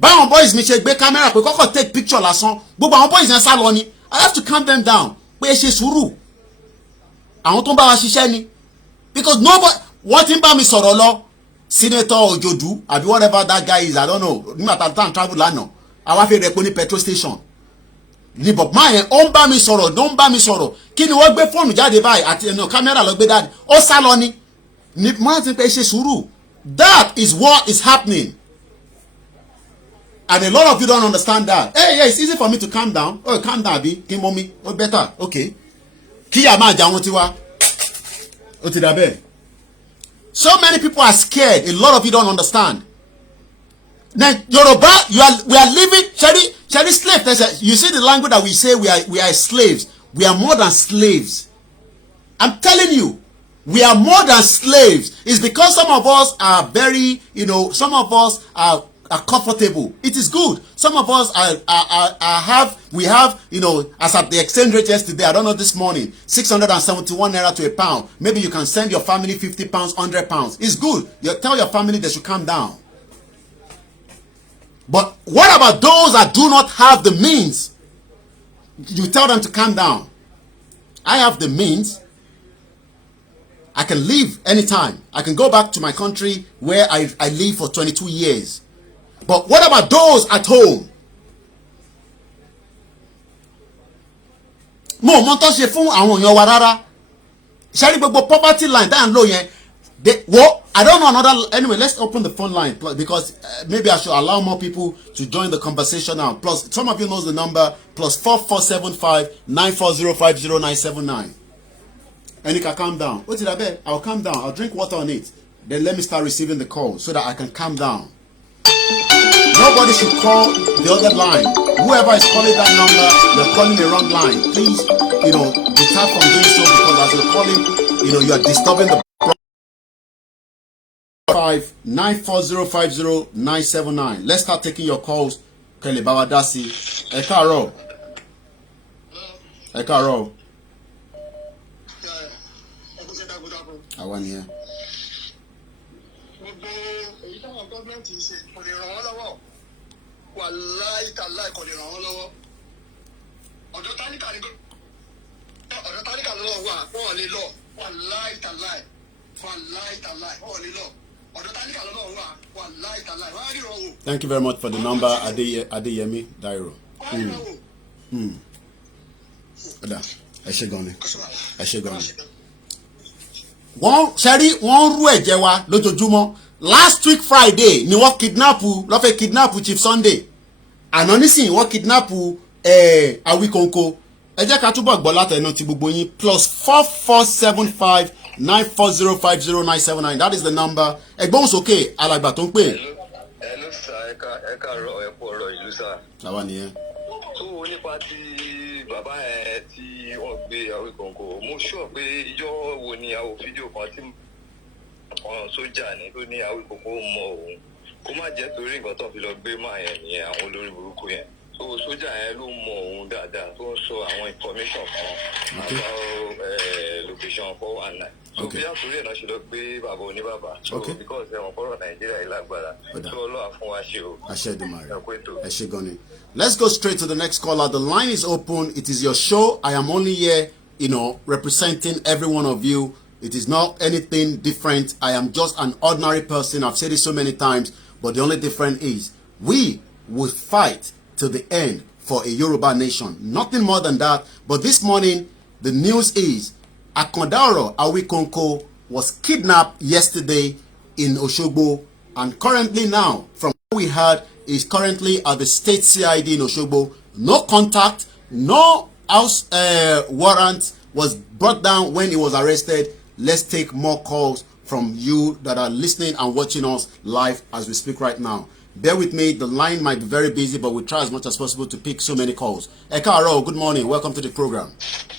Báwọn boys mi ṣe gbé camera pé kọ́kọ́ take picture lásán. Gbogbo àwọn boys yẹn sá lọ ni. I have to calm them down. Pé ṣe sùúrù. Àwọn tó ń bá wa ṣiṣẹ́ ni. Because nobody, wọ́n ti ń bá mi sọ̀rọ̀ lọ. Senator Ojodu àbí whatever that guy is, I don't know. Nígbà tá à ń travel lánàá. Àwa fi rẹ̀ pé ní petrol station. Ní Bob máa yẹn ó ń bá mi sọ̀rọ̀, ló ń bá mi sọ̀rọ̀. Kí ni wọ́n gbé fóònù jáde báyìí àti kámẹ́rà lọ gbé dáadé. Ó sá lọ ni. Ní máa ti pé ṣe sùúrù. That is what is happening. And a lot of you don't understand that. Hey, yeah, it's easy for me to calm down. Oh, calm down, Abi. Kí mommy. Oh, better. Okay. Kí ya máa jà wọ́n ti wá. Ó ti dà bẹ́ẹ̀. So many people are scared. A lot of you don't understand. Now, Yoruba, we are living, Shari slave. You see the language that we say we are slaves. We are more than slaves. I'm telling you, we are more than slaves. It's because some of us are very, some of us are comfortable. It is good. Some of us we have, as at the exchange rate yesterday, I don't know this morning, 671 naira to a pound. Maybe you can send your family 50 pounds, 100 pounds. It's good. You tell your family they should calm down. But what about those that do not have the means? You tell them to calm down. I have the means. I can leave anytime. I can go back to my country where I live for 22 years. But what about those at home? Mo mọ tó ṣe fún àwọn èèyàn wa rárá. Ṣé rí gbogbo poverty line tá à ń lò yẹn? I don't know another. Anyway, let's open the phone line because maybe I should allow more people to join the conversation now. Plus, some of you knows the number +4475 940500979. And you can calm down. What did I bet? I'll calm down. I'll drink water on it. Then let me start receiving the call so that I can calm down. Nobody should call the other line. Whoever is calling that number, you're calling the wrong line. Please, detach from doing so because as you're calling, you are disturbing the 940500979. Let's start taking your calls. Kele Bawadasi. Ẹ káàárọ̀. Ẹ káàárọ̀. Àwa nìyẹn. Wàláì tàláì kò lè ràn wọ́n lọ́wọ́. Ọ̀dọ̀ táníkà lọ́wọ́ wà wọ́n lè lọ. Wàláì tàláì wọ́n lè lọ. Ọ̀dọ̀ táníkà lọ́wọ́ wà wàláì tàláì wọ́n á rí ìrọ̀wọ́. Thank you very much for the number, Adeyemi Dairo. Ọ̀dà ẹ ṣé gan ni. Ẹ ṣé gan ni. Wọ́n rú ẹ̀jẹ̀ wa lójoojúmọ́. Last week Friday ni wọ́n lọ́fẹ̀ẹ́ kidnap Chief Sunday. Àná nísìnyí wọ́n kidnap Awikonko. Ẹ jẹ́ ká túbọ̀ gbọ́ látẹnu ti gbogbo yín +4475 940500979. That is the number. Ẹgbọ́n sókè alàgbà tó ń pè. Hello sir, ẹ káàárọ̀ ẹ kú ọ̀rọ̀ ìlú sir. Àwa nìyẹn. Tó nípa ti bàbá ẹ tí wọ́n gbé Awikonko, mo sọ pé ìjọ wo ni àwọn fídíò kan tí àwọn sójà ní tó ní Awikonko mọ òun kó má jẹ́ torí nǹkan tó fi lọ gbé máa yẹn ní àwọn olórí burúkú yẹn. So sójà yẹn ló mọ òun dáadáa tó ń sọ àwọn information kan about location 419. So bí àtúrí ẹ̀ náà ṣe lọ gbé bàbá oníbàbà. So because ẹ̀wọ̀n kọ́rọ̀ Nàìjíríà yìí lágbára. So Ọlọ́run fún wa ṣe o. Ẹ ṣé gan ni. Let's go straight to the next caller. The line is open. It is your show. I am only here, representing every one of you. It is not anything different. I am just an ordinary person. I've said it so many times, but the only difference is we will fight to the end for a Yoruba nation. Nothing more than that. But this morning, The news is Akondaro Awikonko was kidnapped yesterday in Oshogbo, and currently now, from what we heard, is currently at the state CID in Oshogbo. No contact, no house warrant was brought down when he was arrested. Let's take more calls from you that are listening and watching us live as we speak right now. Bear with me, the line might be very busy, but we'll try as much as possible to pick so many calls. Ekaro, good morning. Welcome to the program.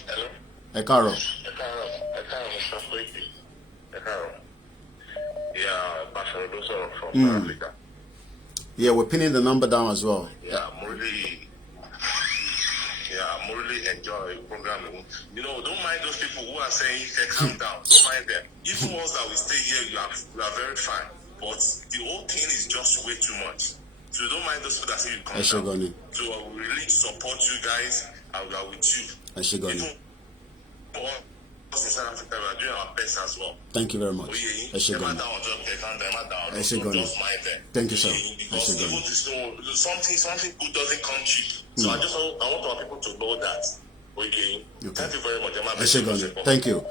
Hello. Ekaro. Mr. Koiki. Ekaro. Yeah, Pastor Doso from Africa. Yeah, we're pinning the number down as well. I'm really enjoy the program. You know, don't mind those people who are saying, hey, calm down. Don't mind them. Even us that we stay here, you are very fine. But the whole thing is just way too much. So don't mind those people that say you come down. So I will really support you guys. I will be with you. Even for us in South Africa, we are doing our best as well. Thank you very much. Thank you, sir. Because even something good doesn't come cheap. So I want our people to know that. Okay. Thank you very much. Thank you.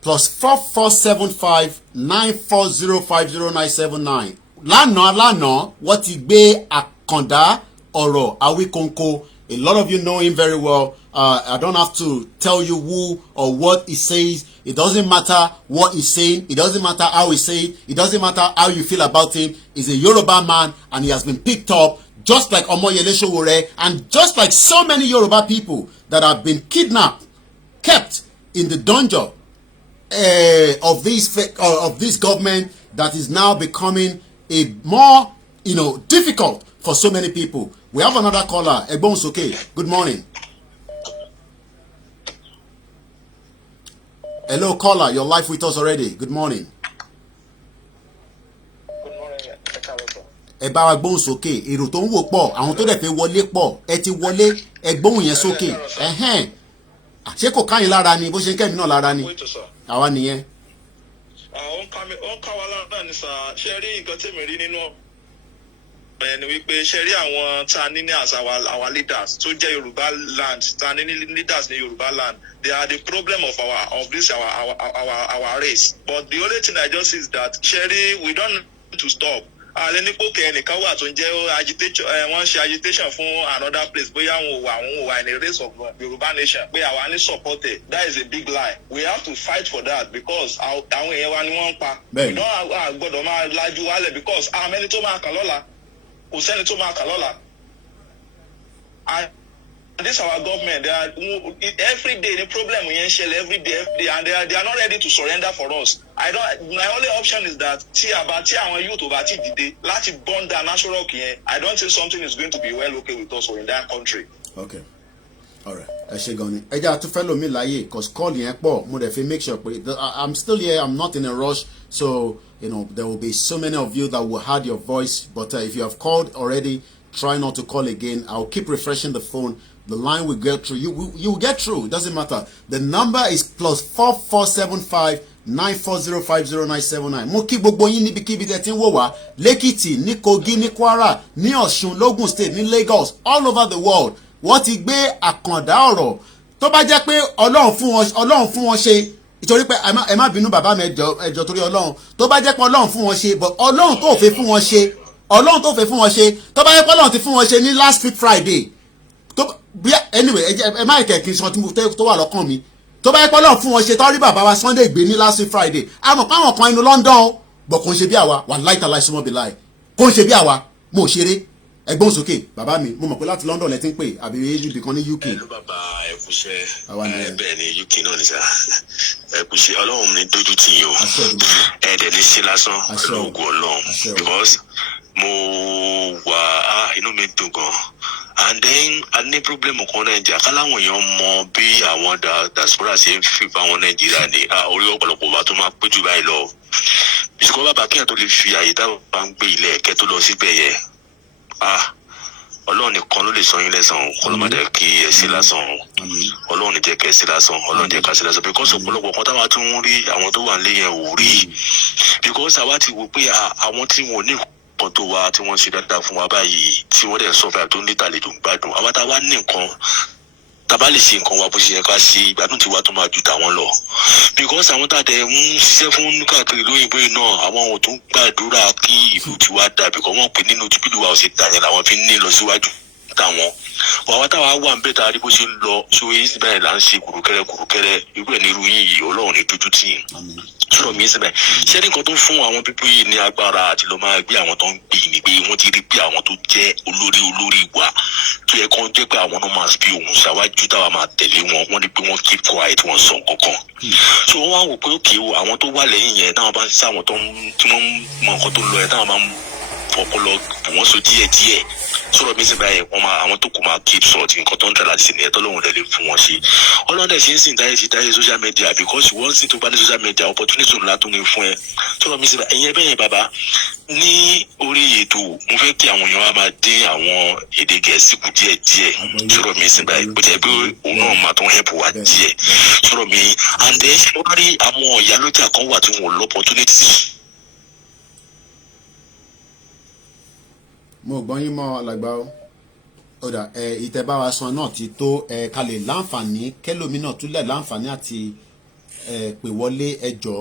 +4475 9405079. Lánàá wọ́n ti gbé Àkàndá ọ̀rọ̀ Awikonko. A lot of you know him very well. I don't have to tell you who or what he says. It doesn't matter what he's saying. It doesn't matter how he says it. It doesn't matter how you feel about him. He's a Yoruba man and he has been picked up just like Omoyele Sowore and just like so many Yoruba people that have been kidnapped, kept in the dungeon of this government that is now becoming a more difficult for so many people. We have another caller. Egbonsoke, good morning. Hello caller, you're live with us already. Good morning. Good morning. Ẹ bá wa gbóhùn sókè, èrò tó ń wò pọ̀, àwọn tó dẹ̀ fẹ́ wọlé pọ̀, ẹ ti wọlé, ẹ gbóhùn yẹn sókè. Ṣé kò káyìn lára ni bó ṣe ń kẹ́mi náà lára ni? Àwa nìyẹn. Ó ká wa lára ní sà, ṣe rí nǹkan tèmi rí nínú ẹni wípé ṣe rí àwọn tá ní as our leaders tó jẹ́ Yorùbá land, tá ní leaders ní Yorùbá land. They are the problem of our race. But the only thing I just see is that Sherry, we don't need to stop. Alenipoke ẹnìkan wà tó ń jẹ́ agitation, wọ́n ṣe agitation fún another place bóyá àwọn wà in a race of Yorùbá nation pé àwa ní supported. That is a big lie. We have to fight for that because àwọn èèyàn wa ni wọ́n ń pa. We don't gbọ́dọ̀ máa lajú wálẹ̀ because many tó máa kàn lọ́la kò sẹ́ni tó máa kàn lọ́la. And this our government, they are every day the problem we every day, and they are not ready to surrender for us. My only option is that our youth over today, let's burn down national care. I don't think something is going to be well okay with us or in that country. Okay. All right. Eja to follow me like because call yẹn pọ̀ mo dẹ̀ fi make sure I'm still here. I'm not in a rush. So, there will be so many of you that will hear your voice, but if you have called already, try not to call again. I'll keep refreshing the phone. The line will get through. You will get through. It doesn't matter. The number is +4475 9405079. Mo kí gbogbo yín níbikíbi tẹ́ ti ń wò wá. Lẹ́kìtì, ní Kogi, ní Kwara, ní Ọ̀ṣun, l'Ogun State, ní Lagos, all over the world. Wọ́n ti gbé Àkàndá ọ̀rọ̀. Tó bá jẹ́ pé Ọlọ́run fún wọn ṣe. Ìtorí pé ẹ má bínú bàbá mi ẹjọ́ torí Ọlọ́run. Tó bá jẹ́ pé Ọlọ́run fún wọn ṣe, but Ọlọ́run tó fẹ́ fún wọn ṣe. Ọlọ́run tó fẹ́ fún wọn ṣe. Tó bá jẹ́ pé Ọlọ́run ti fún wọn ṣe ní last week Friday. Anyway, ẹ má ìkẹ́ kí n sọ tó wà lọ́kàn mi tó bá yẹ pé Ọlọ́run fún wọn ṣe tọ́rí bàbá wa Sunday gbé ní last week Friday àmọ́ páwọn kan inú London bọ̀ kò ń ṣe bí àwa wà láìta láì súnmọ́ bí láì kò ń ṣe bí àwa mo ṣeré ẹgbọ́n sókè bàbá mi mo mọ̀ pé láti London lẹ ti ń pè àbí ibi kan ní UK. Ẹ̀lú bàbá ẹ̀kúṣẹ́ bẹ́ẹ̀ ni UK náà ní sá ẹ̀kúṣẹ́ Ọlọ́run ní dójú tì yín o ẹ̀ẹ́dẹ̀ ní sí lásán lóògùn Ọlọ́run because mo wà inú mi dùn gan and then a ní problem kan Nàìjíríà káláwọn èèyàn mọ bí àwọn diaspora ṣe ń fi fáwọn Nàìjíríà ní orí ọ̀pọ̀lọpọ̀ wa tó máa péjú báyìí lọ bisikọ́ bàbá kíyàn tó lè fi àyè táwọn bá ń gbé ilẹ̀ ẹ̀kẹ́ tó lọ síbẹ̀ yẹ Ọlọ́run nìkan ló lè sọ yín lẹ́san ọlọ́mọdé kí ẹ sí lásán Ọlọ́run ní jẹ́ kẹ́ ẹ sí lásán Ọlọ́run jẹ́ ká sí lásán because ọ̀pọ̀lọpọ̀ kan táwa tún ń rí àwọn tó wà nílé yẹn ò rí because àwa ti wò pé àwọn tí wọn ò ní kan tó wa tí wọ́n ṣe dáadáa fún wa báyìí tí wọ́n dẹ̀ sọ́fà tó ń lé tàlejò gbádùn àwa tá a wá ní nǹkan tàbá lè ṣe nǹkan wa bó ṣe yẹ ká ṣe ìgbádùn tiwa tó máa ju tàwọn lọ because àwọn tàdé ń ṣiṣẹ́ fún káàkiri lóyìnbó yìí náà àwọn ò tún gbàdúrà kí ìlú tiwa dà because wọ́n pè nínú tíbílù wa ò ṣe dà yẹn làwọn fi ń ní lọ síwájú táwọn wàá táwa wà ń bẹ tá a rí bó ṣe ń lọ ṣó èyí sì báyìí là ń ṣe kùrùkẹrẹ irú ẹ̀ ní irú yín yìí Ọlọ́run ní dójú tì yín sọ̀rọ̀ mi síbẹ̀ ṣé nǹkan tó fún àwọn pípé yìí ní agbára àti lọ máa gbé àwọn tó ń gbé ní pé wọ́n ti rí pé àwọn tó jẹ́ olórí wa tó yẹ kán jẹ́ pé àwọn náà máa fi ohùn ṣáwájú táwa máa tẹ̀lé wọ́n ní pé wọ́n keep quiet wọ́n sọ nǹkan so wọ́n wá wò pé òkè o àwọn tó wà lẹ́yìn yẹn táwọn bá ń ṣe àwọn tí wọ́n mọ nǹkan tó lọ yẹn táwọn máa ń fọpọlọ bù wọ́n so díẹ̀díẹ̀ sọ̀rọ̀ mi sì báyìí àwọn tó kù máa keep short nǹkan tó ń tẹ̀lé àti sinmi ẹ̀tọ́ lóhùn lẹ́lẹ̀ fún wọn ṣe ọlọ́dẹ̀ sí ń sìn dáyé social media because wọ́n sì tó bá ní social media opportunity ńlá tó ní fún ẹ sọ̀rọ̀ mi sì báyìí ẹ̀yìn ẹ̀bẹ̀yẹn bàbá ní orí ètò mo fẹ́ kí àwọn èèyàn wa máa dín àwọn èdè Gẹ̀ẹ́sì kù díẹ̀díẹ̀ sọ̀rọ̀ mi sì báyìí bó jẹ́ pé òun náà máa tó help wa díẹ̀ sọ̀rọ̀ mi and then ṣe wọ́n rí àwọn ìyálọ́jà kan wà tí wọ́n lọ opportunity. mo gbọ́ yín mọ́ alàgbà ó ọ̀dà ìtẹ̀báwa san náà ti tó ká lè láǹfààní kẹ́lòmínà túlẹ̀ láǹfààní àti pè wọlé ẹjọ́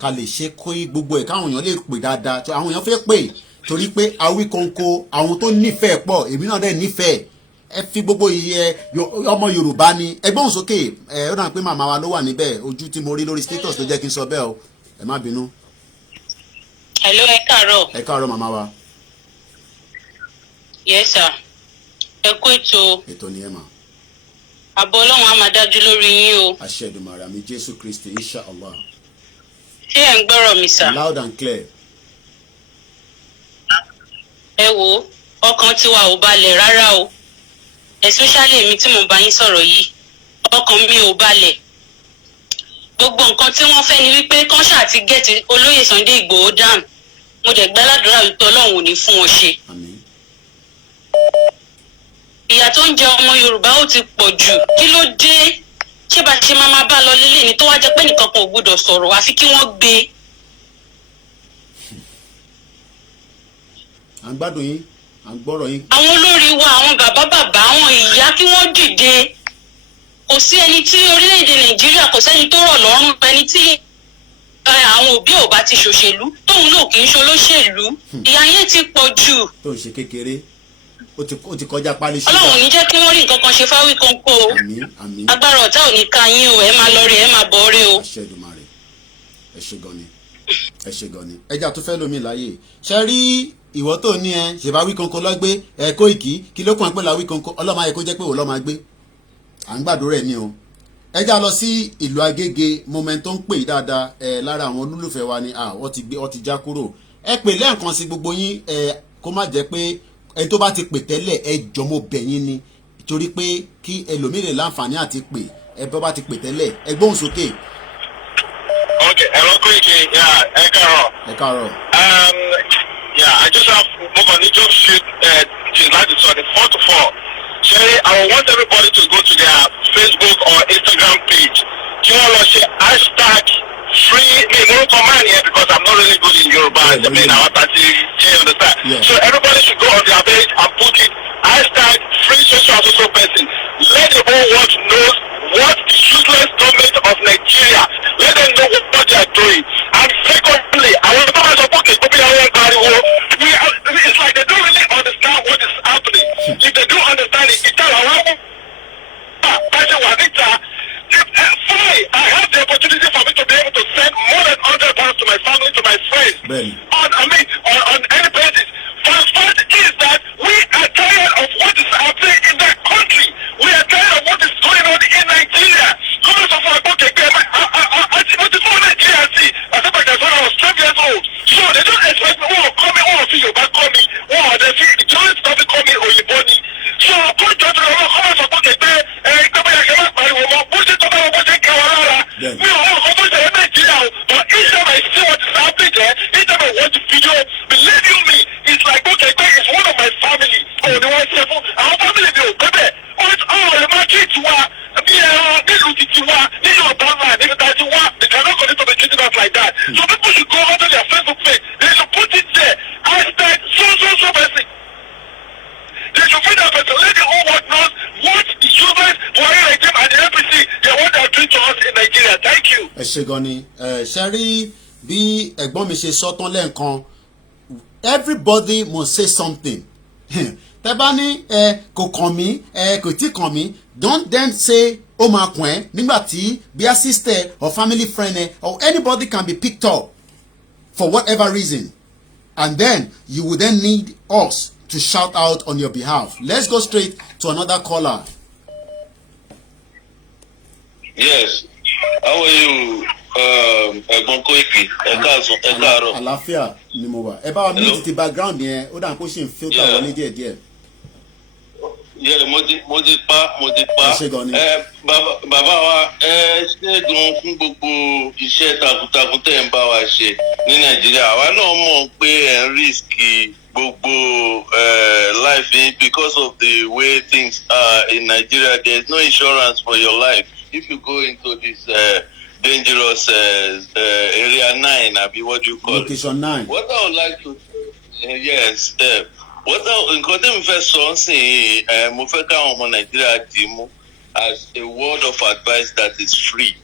ká lè ṣe kó gbogbo ẹ̀ káwọn èèyàn lè pè dáadáa àwọn èèyàn fẹ́ pè torí pé Awikonko àwọn tó nífẹ̀ẹ́ pọ̀ èmi náà dẹ̀ nífẹ̀ẹ́ ẹ fi gbogbo iye ọmọ Yorùbá ni ẹgbọ́n sókè ó dà pé màmá wa ló wà níbẹ̀ ojú tí mo rí lórí status tó jẹ́ kí n sọ bẹ́ẹ̀ o ẹ má bínú. hello ẹ káàárọ̀. ẹ káàárọ̀ màmá wa. yes sir ẹ kú ètò. ètò ni ẹ mà. àbọ̀ Ọlọ́run á máa dájú lórí yín o. àṣẹ Èdùmàrè àmì Jésù Kristi insha Allah. ṣé ẹ ń gbọ́rọ̀ mi sà. loud and clear. ẹ wo ọkàn tiwa ò balẹ̀ rárá o especially èmi tí mo bá yín sọ̀rọ̀ yìí ọkàn mi ò balẹ̀ gbogbo nǹkan tí wọ́n fẹ́ ni wípé kọ́ńṣà àti gẹ̀ẹ́tì olóyè Sunday Ìgbòho down mo dẹ̀ gbàládùra wípé Ọlọ́run ò ní fún wọn ṣe. ìyà tó ń jẹ ọmọ Yorùbá ó ti pọ̀ jù kí ló dé ṣé bá ṣe máa bá lọ lélẹ̀ ni tó wá jẹ́ pé nìkan kan ò gbọdọ̀ sọ̀rọ̀ àfi kí wọ́n gbé. à ń gbádùn yín à ń gbọ́rọ̀ yín. àwọn olórí wa àwọn bàbá àwọn ìyá kí wọ́n dìde kò sí ẹni tí orílẹ̀-èdè Nàìjíríà kò sẹ́ni tó rọ̀ lọ́rùn ẹni tí àwọn òbí ò bá ti ṣòṣèlú tóun náà kì í ṣolóṣèlú ìyà yẹn ti pọ̀ jù. tó ń ṣe kékeré ó ti kọjá pálí ṣúgà. Ọlọ́run ò ní jẹ́ kí wọ́n rí nǹkan kan ṣe f'Awikonko o. àmín. agbára ọ̀tá ò ní ka yín o ẹ máa lọ rí ẹ máa bọ̀ rí o. àṣẹ Èdùmàrè ẹ ṣe gan ni ẹjà tó fẹ́ lómi láàyè ṣe rí ìwọ tó ní ẹ ṣèbá Awikonko lọ́gbé ẹ Koiki kí ló kàn pẹ́ la Awikonko ọlọ́mọ ayé kó jẹ́ pé òun lọ́ máa gbé à ń gbàdúrà ẹ̀ ní o ẹjà lọ sí ìlú Agége moment tó ń pè dáadáa lára àwọn olólùfẹ́ wa ni wọ́n ti já kúrò ẹ pè lẹ́ẹ̀kan sí gbogbo yín kó má jẹ́ pé ẹni tó bá ti pè tẹ́lẹ̀ ẹ jọmọ bẹ̀yìn ni torí pé kí ẹlòmíràn láǹfààní àti pè ẹ bá ti pè tẹ́lẹ̀ ẹ gbóhùn sókè. Okay, hello Koiki, ẹ káàárọ̀. ẹ káàárọ̀. I just have mo kàn ní just shoot láti sọ ní 4 to 4. Ṣé I want everybody to go to their Facebook or Instagram page kí wọ́n lọ ṣe hashtag free me morúkọ man yẹn because I'm not really good in Yoruba and I mean I want to see understand. Yeah. So everybody should go on their page and put it hashtag free social person. Let the whole world know what the useless government of Nigeria, let them know what they are doing. And secondly, I want to support the people it's like they don't really understand what is happening. If they do understand it, it's all fine. I have the opportunity for me to be able to send more than 100 pounds to my family, to my friends. On any basis. First is that we are tired of what is happening in that country. We are tired of what is going on in Nigeria. Come on, I just want Nigeria see. I said like when I was 12 years old. So they don't expect me, see you back coming. They see the joint stuff coming Oyiboni. So come to come support the pay. We are all over the Nigeria, but each time I see what is happening there, each time I watch ṣe gan ni ṣe rí bí ẹ̀gbọ́n mi ṣe sọ tán lẹ́ẹ̀kan everybody must say something tẹ́ bá ní kò kàn mí kò tí kàn mí don't then say ó máa kàn ẹ́ nígbà tí bí a sister or family friend or anybody can be picked up for whatever reason and then you will then need us to shout out on your behalf. Let's go straight to another caller. Yes. How are you, Ẹ̀gbọ́n Koiki? Ẹ káàárọ̀. Àlàáfíà ni mo wà. Ẹ bá wa mute ti background yẹn, ó dà kó ṣe ń filter wọlé díẹ̀díẹ̀. Yeah, mo ti pa. Bàbá wa ṣẹ́gun fún gbogbo iṣẹ́ takuntakun tẹ̀ ń bá wa ṣe ní Nàìjíríà. Àwa náà mọ̀ pé ẹ̀ ń risk gbogbo life because of the way things are in Nigeria. There is no insurance for your life if you go into this dangerous area 9, abi what do you call Location 9. What I would like to yes. Nǹkan tí mo fẹ́ sọ sí mo fẹ́ káwọn ọmọ Nàìjíríà dì mú as a word of advice that is free.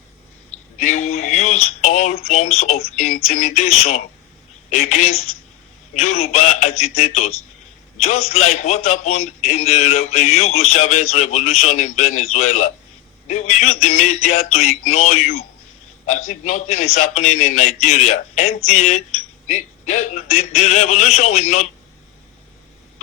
They will use all forms of intimidation against Yoruba agitators, just like what happened in the Hugo Chavez revolution in Venezuela. They will use the media to ignore you as if nothing is happening in Nigeria. NTA, the revolution will not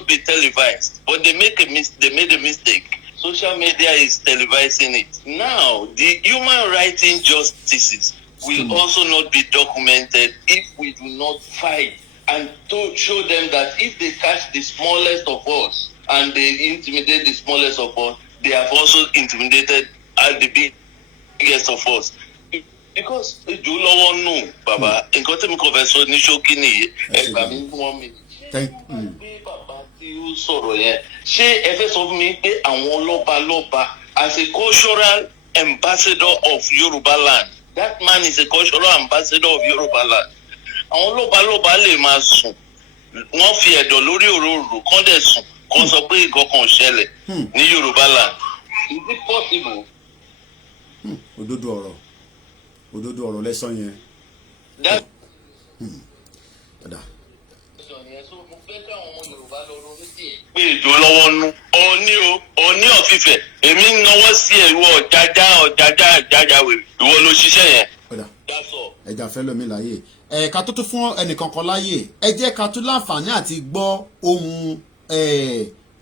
be televised, but they made a mistake. Social media is televising it. Now, the human rights injustices will also not be documented if we do not fight and to show them that if they catch the smallest of us and they intimidate the smallest of us, they have also intimidated the biggest of us. Because you know, no, Baba, in content conversation, ní ṣókí nìyí, ẹgbàá mi 1 minute. Thank you. Sọ̀rọ̀ yẹn ṣé ẹ fẹ́ sọ fún mi pé àwọn lọ́balọ́ba as a cultural ambassador of Yoruba land, that man is a cultural ambassador of Yoruba land. Àwọn lọ́balọ́ba lè máa sùn wọ́n fi ẹ̀dọ̀ lórí òróró kán dẹ̀ sùn kán sọ pé nǹkan kan ṣẹlẹ̀ ní Yoruba land. Is it possible? Òdodo ọ̀rọ̀ lẹ́sàn yẹn. Pé ìjọ lọ́wọ́ nú Ọọ̀ni ọ̀fìfẹ́ èmi ń náwó sí ẹ̀rọ ọ̀jájá wèrè ìwọ ló ṣiṣẹ́ yẹn. ẹja fẹ́ lómi láàyè ká tó tún fún ẹnìkankan láàyè ẹ jẹ́ ká tún láǹfààní àti gbọ́ ohun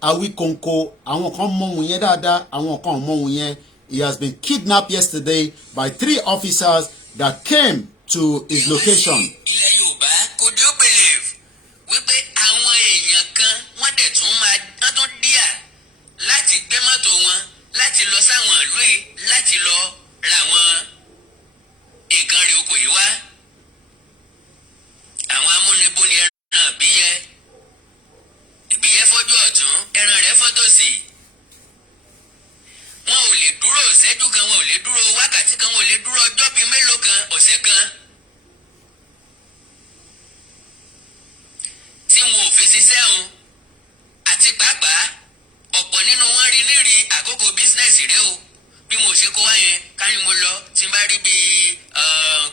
Awikonko. Àwọn kan mọ ohun yẹn dáadáa, àwọn kan mọ ohun yẹn. He has been kidnapped yesterday by 3 officers that came to his location. Ilẹ̀ Yorùbá kò dé believe wípé àwọn èèyàn kan wọ́n dẹ̀ tún máa tún díà láti gbé mọ́tò wọn láti lọ sáwọn ìlú yìí láti lọ ra àwọn nǹkan rẹ̀ oko yìí wá. Àwọn amúnibúni ẹran ìbíyẹ fọ́jú ọ̀tún ẹran rẹ̀ fọ́tò sí. Wọn ò lè dúró ìṣẹ́jú kan, wọn ò lè dúró wákàtí kan, wọn ò lè dúró ọjọ́ bíi mélòó kan, ọ̀sẹ̀ kan. Tí wọn ò fi ṣiṣẹ́ òun àti pàápàá ọ̀pọ̀ nínú wọn rí nírí àkókò bísínẹ́sì rẹ o bí mo ṣe kó wá yẹn kárí mo lọ tí n bá rí bíi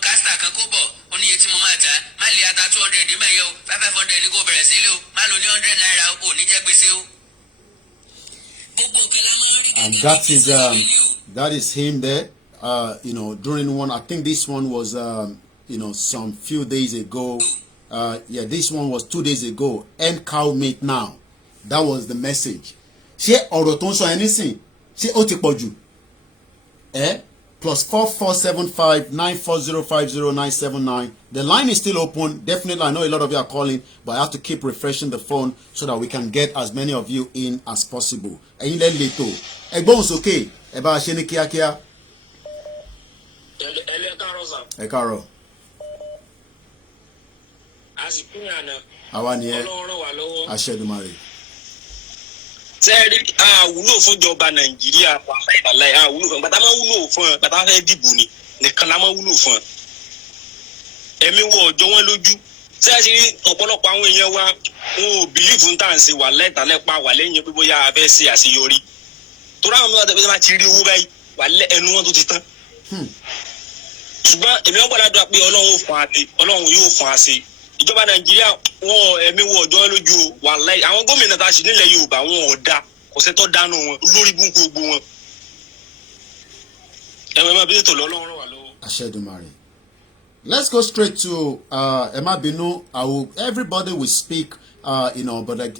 kásítà kan kó bọ̀ ó ní iye tí mo máa ta má lè ata 200 mẹ́yẹ o 500 ní kò bẹ̀rẹ̀ sílé o má lo ní 100 naira o ò ní jẹ́ gbèsè o. Gbogbo nǹkan la máa ń rí And gẹ́gẹ́ that is him there. During one, I think this one was some few days ago. This one was 2 days ago. End cow meat now. That was the message. Ṣé ọ̀rọ̀ tó ń sọ ẹni sìn ṣé ó ti pọ̀ jù? +4475 94050 The line is still open. Definitely, I know a lot of you are calling, but I have to keep refreshing the phone so that we can get as many of you in as possible. Ẹ̀yin lẹ́ lè tó. Ẹ gbóhùn sókè. Ẹ bá a ṣe ní kíákíá. Ẹ káàárọ̀. Àwa ni ẹ. Àṣẹ Èdùmàrè. Sẹ́ẹ̀rí àwúlò fún ìjọba Nàìjíríà wàhálà àwúlò fún bàtà máa wúlò fún ẹ bàtà fẹ́ dìbò ni nìkan la máa wúlò fún ẹ. Ẹ̀mí wọ ọjọ́ wọn lójú. Sẹ́ẹ̀sì ọ̀pọ̀lọpọ̀ àwọn èèyàn wa wọn ò bìlíìfù ń tà ń ṣe wà lẹ́tàlẹ́pà wà lẹ́yìn pé bóyá a fẹ́ ṣe àṣeyọrí. Torí àwọn mẹ́ta tẹ̀lé máa ti rí owó báyìí wà lẹ́ ẹnu wọn tó ti tán. ṣùgbọ́n èmi ń gbọ́dọ̀ pé ọlọ́run fún wa dé ọlọ́run yóò fún wa sí ìjọba nàìjíríà wọn ẹ̀mí wọ ọjọ́ lójú wàláhì àwọn gómìnà tá a ṣì nílẹ̀ yorùbá wọn ò dá kò sẹ́tọ́ dánú wọn lórí búkú gbogbo wọn ẹ̀wọ̀n máa bí ètò lọ́lọ́run ràn wá lọ́wọ́. Ashedumare. Let's go straight to Emma Binu. Everybody will speak, but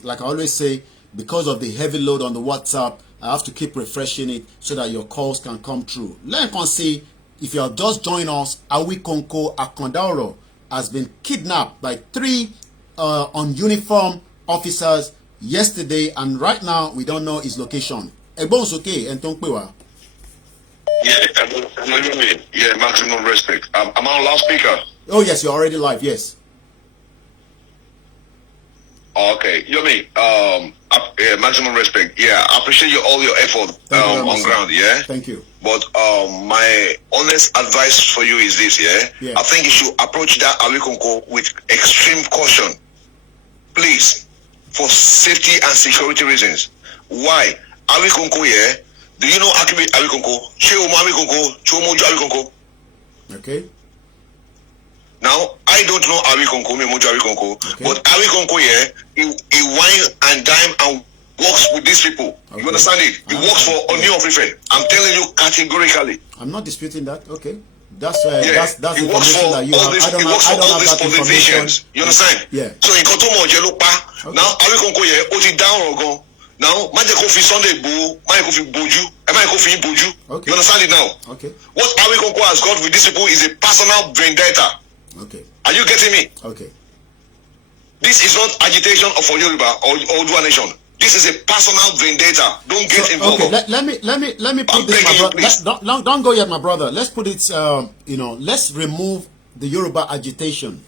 like I always say, because of the heavy load on the WhatsApp, I have to keep refreshing it so that your calls can come through. Let me see, if you have just joined us, Awikonko Akondaoro has been kidnapped by 3 uniformed officers yesterday, and right now we don't know his location. Ebon's okay, and Tonkpewa. Yeah, maximum respect. I'm on loudspeaker. Oh yes, you're already live. Yes. Okay, Yomi. Maximum respect. Yeah, I appreciate all your effort on ground. Yeah. Thank you. But my honest advice for you is this. Yeah. I think you should approach that Awikonko with extreme caution, please, for safety and security reasons. Why? Awikonko, yeah. Do you know Awikonko? Awikonko? Okay. Now, I don't know Awikonko, but Awikonko, yeah, he wine and dime and works with these people. Okay. You understand it? He works for Oni of Ife. I'm telling you categorically. I'm not disputing that. Okay. That's he works for that you all these, he works for all these politicians. You understand? Yeah. So in Kotomo Jelupa, now Awikonko, yeah, Oti down or go. Now, Majeko Sunday Boo, Majeko Boju, and Majeko Boju. You understand it now? Okay. What Awikonko has got with these people is a personal vendetta. Okay. Are you getting me? Okay. This is not agitation of Yoruba or Odua nation. This is a personal vendetta. Don't get involved. Okay. Let me put this, my brother. Don't go yet, my brother. Let's put it. Let's remove the Yoruba agitation.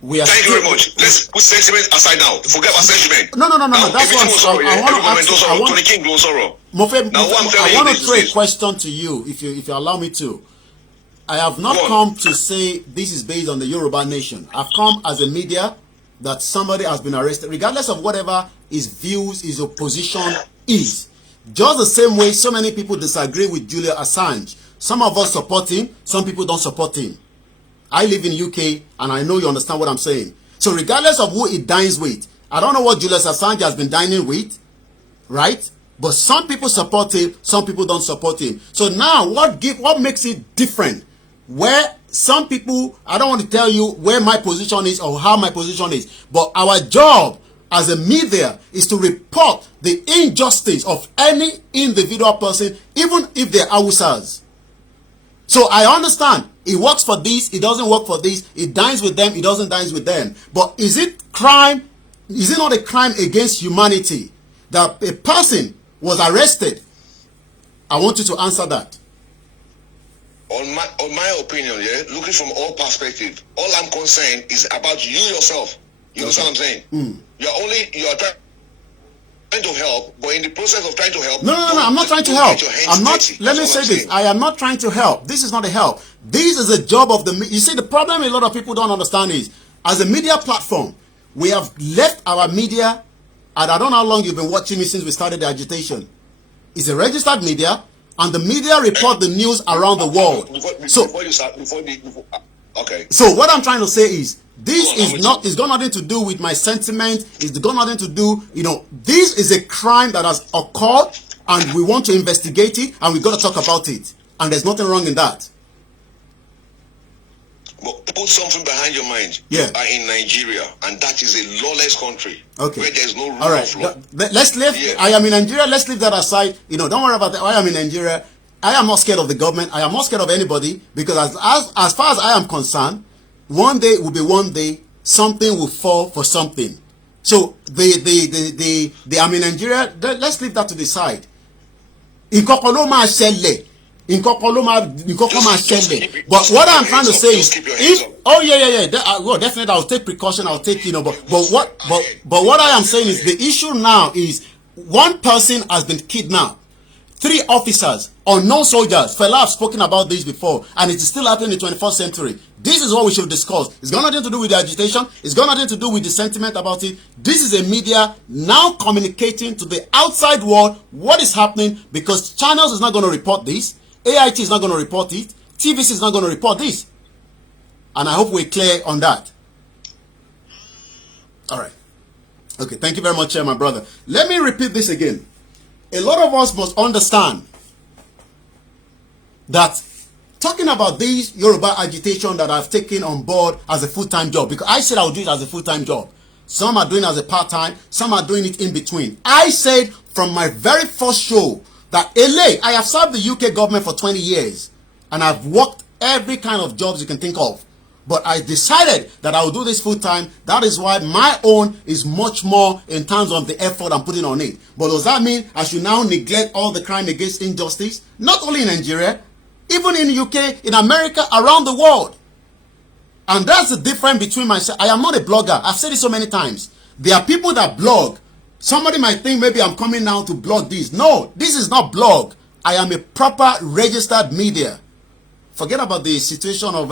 Thank you very much. Let's put sentiment aside now. Forget about sentiment. No. That's what I want to ask. I want to throw a question to you, if you allow me to. I have not come to say this is based on the Yoruba nation. I've come as a media that somebody has been arrested, regardless of whatever his views, his opposition is. Just the same way so many people disagree with Julian Assange. Some of us support him, some people don't support him. I live in UK and I know you understand what I'm saying. So regardless of who he dines with, I don't know what Julius Assange has been dining with, right? But some people support him, some people don't support him. So now what makes it different? Where some people, I don't want to tell you where my position is or how my position is, but our job as a media is to report the injustice of any individual person, even if they're Hausas. So I understand. He works for this, he doesn't work for this, he dines with them, he doesn't dine with them. But is it crime? Is it not a crime against humanity that a person was arrested? I want you to answer that. On my opinion, yeah, looking from all perspectives, all I'm concerned is about you yourself. You understand what I'm saying? You're trying to help, but in the process of trying to help, no, I'm not trying to help. Let me say this. I am not trying to help. This is not a help. This is a job of the. You see, the problem a lot of people don't understand is, as a media platform, we have left our media, and I don't know how long you've been watching me since we started the agitation. It's a registered media, and the media report the news around the world. Okay. So what I'm trying to say is, it's got nothing to do with my sentiment. It's got nothing to do, this is a crime that has occurred and we want to investigate it and we got to talk about it. And there's nothing wrong in that. But put something behind your mind. Yeah. You are in Nigeria and that is a lawless country. Okay. Where there's no rule All right. of law. Let's leave. Yeah. I am in Nigeria. Let's leave that aside. Don't worry about that. I am in Nigeria. I am not scared of the government. I am not scared of anybody because as far as I am concerned, one day will be one day, something will fall for something. So I'm in Nigeria. Let's leave that to the side. But what I'm trying to say is, definitely I'll take precaution. I'll take but what I am saying is the issue now is one person has been kidnapped. 3 officers, unknown soldiers. Fela have spoken about this before, and it is still happening in the 21st century. This is what we should discuss. It's got nothing to do with the agitation. It's got nothing to do with the sentiment about it. This is a media now communicating to the outside world what is happening, because channels is not going to report this. AIT is not going to report it. TVC is not going to report this. And I hope we're clear on that. All right. Okay, thank you very much, my brother. Let me repeat this again. A lot of us must understand that talking about this Yoruba agitation that I've taken on board as a full-time job, because I said I would do it as a full-time job. Some are doing it as a part-time, some are doing it in between. I said from my very first show that I have served the UK government for 20 years and I've worked every kind of jobs you can think of. But I decided that I will do this full-time. That is why my own is much more in terms of the effort I'm putting on it. But does that mean I should now neglect all the crime against injustice? Not only in Nigeria, even in the UK, in America, around the world. And that's the difference between myself. I am not a blogger. I've said it so many times. There are people that blog. Somebody might think maybe I'm coming now to blog this. No, this is not blog. I am a proper registered media. Forget about the situation of,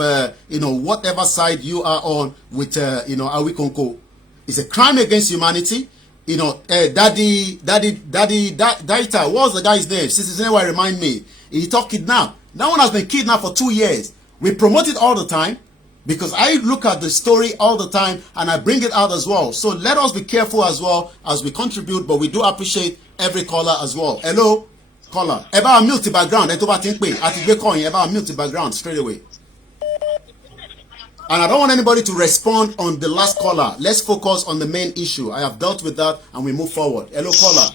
whatever side you are on with, Awikonko. It's a crime against humanity. Daddy, what's the guy's name? Since his name will remind me. He talked kidnapped. That one has been kidnapped for 2 years. We promote it all the time because I look at the story all the time and I bring it out as well. So let us be careful as well as we contribute, but we do appreciate every caller as well. Hello? Caller, about mute background. About mute background straight away. And I don't want anybody to respond on the last caller. Let's focus on the main issue. I have dealt with that and we move forward. Hello, caller.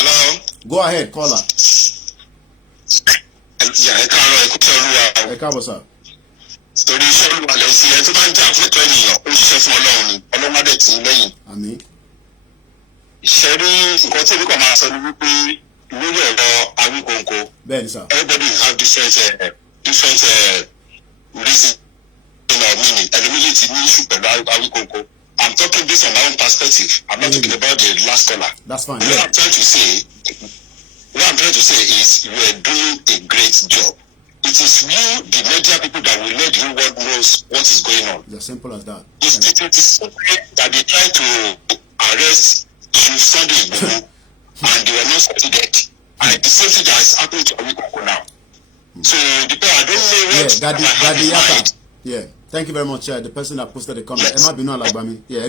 Hello. Go ahead, caller. Torí iṣẹ́ olúwa lè ṣe ẹ tó bá ń jà fún ẹ̀tọ́ ènìyàn ó ṣiṣẹ́ fún Ọlọ́run ni Ọlọ́run á dẹ̀ tì í lẹ́yìn. Àmín. Ìṣẹ́rí nǹkan tí èmi kàn máa sọ ni wípé lórí ẹ̀rọ Awikonko. Bẹ́ẹ̀ni sá. Everybody have different reasons or meaning. Ẹlòmíyè ti ní issue pẹ̀lú Awikonko. I'm talking based on my own perspective. I'm not talking about the last caller. That's fine. What I'm trying to say is you are doing a great job. It is you, the media people, that will let the world knows what is going on. It's as simple as that. It is simple that they try to arrest Chief Sunday Igboho and they were not succeeded. And the same thing that is happening to Awikonko now. So the people, I don't know what Daddy Yaka. Yeah. Thank you very much, the person that posted the comment. Yes. Yeah,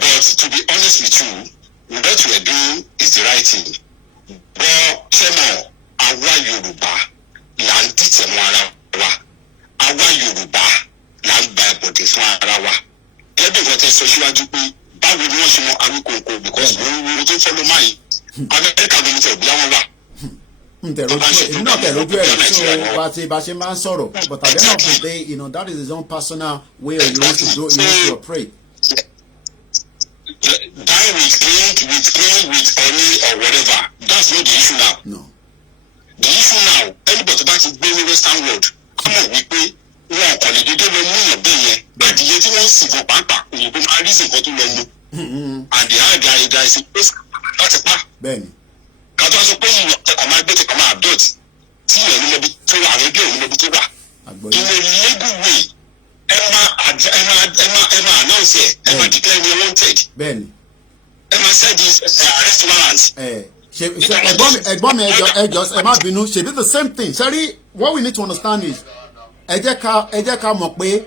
but to be honest with you, what you are doing is the right thing. But Chemo, àwa Yorùbá là ń dìtẹ̀ mọ́ ara wa. Àwa Yorùbá là ń gba ẹ̀bọ̀dẹ̀ fún ara wa. Gẹ́gẹ́ bí tẹ sọ síwájú pé báwo ni wọ́n ṣe mọ Awikonko because wọ́n tó fọ́ ló máa yìí. Amẹ́ríkà ló ń tẹ̀ bí àwọn wà. But at the end of the day, that is his own personal way of to operate. That with any or whatever, that's not the issue now. No. The issue now, anybody that is being in the Western world, come on, we pay. We are calling the devil money being but the yet one single pampa, you go marry single to London. And the other guy is a place that's a path. Ben. Kátó sọ pé ọmọ ẹgbẹ́ ti kọ́ máa abduct tí ìyẹn ní lọ́bi tó wà àwọn ẹgbẹ́ òun lọ́bi tó wà. In a legal way, ẹ máa announce ẹ máa declare me wanted. Bẹ́ẹ̀ni. Ẹ máa send this arrest warrant. Ẹ̀gbọ́n mi ẹ má bínú ṣe be the same thing. Sorry, what we need to understand is ẹ jẹ́ ká mọ̀ pé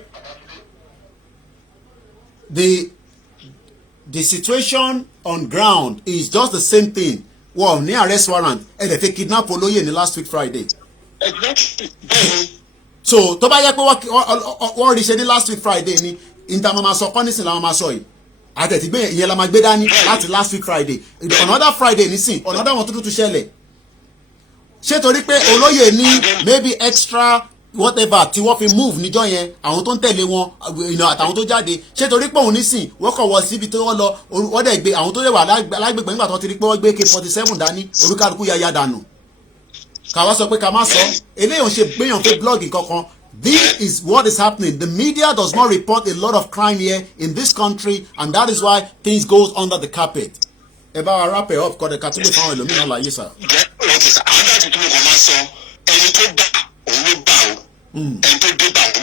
the situation on ground is just the same thing. Wow, ní arrest warrant ẹ dẹ̀ fi kidnap olóyè ní last week Friday. So tó bá yẹ pé wọ́n rí ṣe ní last week Friday ní intermama sọ kọ́nísìn làwọn máa sọ yìí àtẹ̀tígbé ìyẹn la máa gbé dání láti last week Friday another Friday nísìn another one tuntun ṣẹlẹ̀ ṣé torí pé olóyè ní maybe extra whatever tí wọ́n fi move níjọ́ yẹn àwọn tó ń tẹ̀lé wọn àtàwọn tó jáde ṣé torí pé òun nísìn wọ́n kọ̀ wọ síbi tó wọ́n lọ wọ́n dẹ̀ gbé àwọn tó lè wà lágbègbè nígbà tó ti rí pé wọ́n gbé K47 dání orúkálukú yaya dànù káwá sọ pé ká má sọ eléyìí ò ṣe gbéyàn pé blọ́ọ̀gì kankan. This is what is happening. The media does not report a lot of crime here in this country and that is why things goes under the carpet. Ẹ bá wa wrap it up kọ́ de kátúndé fáwọn ẹlòmíràn láyé sá. And to do that,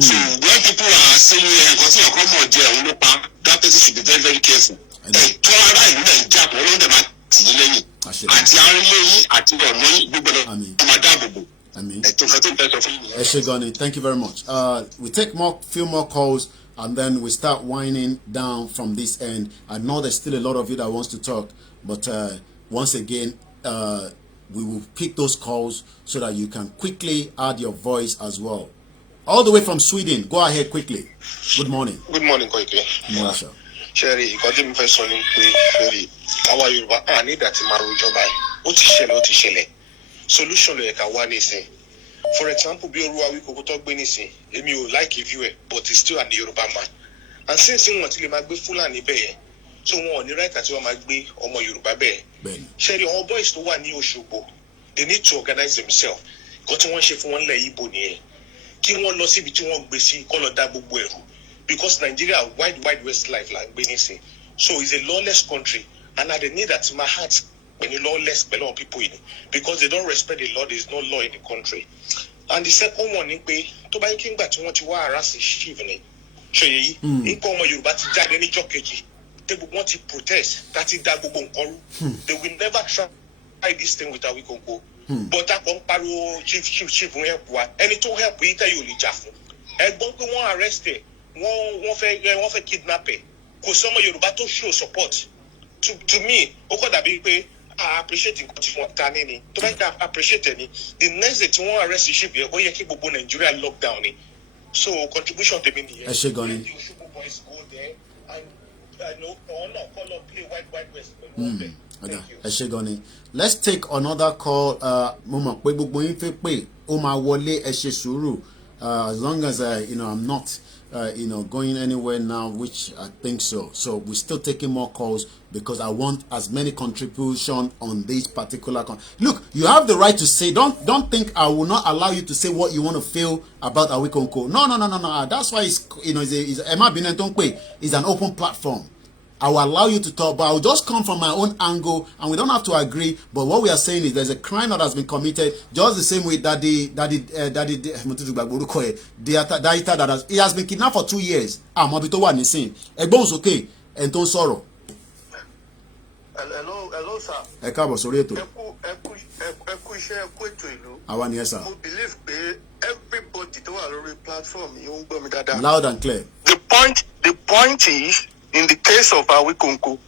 so when people are saying nǹkan tí ọkọ mọ̀ jẹ́ òun ló pa, that person should be very very careful. Tó ara ìlú náà jà pọ̀ ló ń dẹ̀ máa tì í lẹ́yìn. àti arílẹ̀ yìí àti ọ̀nà yìí gbogbo ẹ̀ máa dáàbò bò. Thank you very much. We take few more calls and then we start winding down from this end. I know there's still a lot of you that wants to talk, but once again, we will pick those calls so that you can quickly add your voice as well. All the way from Sweden, go ahead quickly. Good morning. Good morning, Koiki. Morning, sir. Sherry, ìkọ́jú mi fẹ́ sọ ní pé Sherry, àwa Yorùbá ní ìdá tí máa rojọ́ báyìí. Ó ti ṣẹlẹ̀. Solution ló yẹ ká wá nísìn. For example, bí orú Awikonko tó gbé nísìn, èmi ò like view ẹ̀, but he's still an Yorùbá man. And since wọ́n ti lè máa gbé Fúlàní bẹ́ẹ̀ yẹn, so wọn ò ní right àti wọ́n máa gbé ọmọ Yorùbá bẹ́ẹ̀. Sherry, àwọn boys tó wà ní Òṣogbo, they need to organize themselves. Nǹkan tí wọ́n ṣe fún wọn lẹ̀ Ìgbò nìyẹn. Kí wọ́n lọ síbi tí wọ́n gbé sí kọ́ lọ dá gbogbo ẹ̀rù. Because Nigeria wide west life like Benin, so it's a lawless country, and I need that my heart when you lawless below people in it because they don't respect the law. There is no law in the country. And the second one is pé tó bá king gbà tí wọ́n ti wá harass chief ni ṣe yìí nǹkan ọmọ Yorùbá ti jáde ní jọ́kejì tẹ́ gbogbo wọn ti protest láti dá gbogbo nǹkan rú. They will never try this thing with Awikonko. But a kàn pariwo chief ń help wa ẹni tó help yìí tẹ́ yóò lè jà fún ẹgbọ́n pé wọ́n arrest ẹ̀ wọ́n fẹ́ kidnap ẹ̀ kò sí ọmọ Yorùbá tó show support to me ó kọ́ dàbí pé I appreciate nǹkan tí wọ́n ta ní ni tó bá yẹ ká appreciate ẹ̀ ni the next day tí wọ́n arrest ship yẹn ó yẹ kí gbogbo Nigeria lockdown ni so contribution tèmi nìyẹn. ẹ ṣe gan ni. ẹ ṣe gan ni. Let's take another call. Mo mọ̀ pé gbogbo yín fẹ́ pé ó máa wọlé ẹ ṣe sùúrù as long as I'm not going anywhere now, which I think so. So we're still taking more calls because I want as many contribution on this particular Look, you have the right to say. Don't think I will not allow you to say what you want to feel about Awikonko. No. That's why it's Emma Binentonpe is an open platform. I will allow you to talk, but I will just come from my own angle, and we don't have to agree. But what we are saying is there's a crime that has been committed, just the same way that he has been kidnapped for 2 years. Mobito wa nisin. Egbon soke, en ton sọ̀rọ̀. Hello, sir. Ẹ káàbọ̀ sórí ètò. Ẹ kú iṣẹ́ ẹ kú ètò ìlú. Àwa ni ẹ sà. Mo believe pé everybody tó wà lórí platform yìí ó ń gbọ́ mi dáadáa. Loud and clear. The point is, in the case of Awikonko,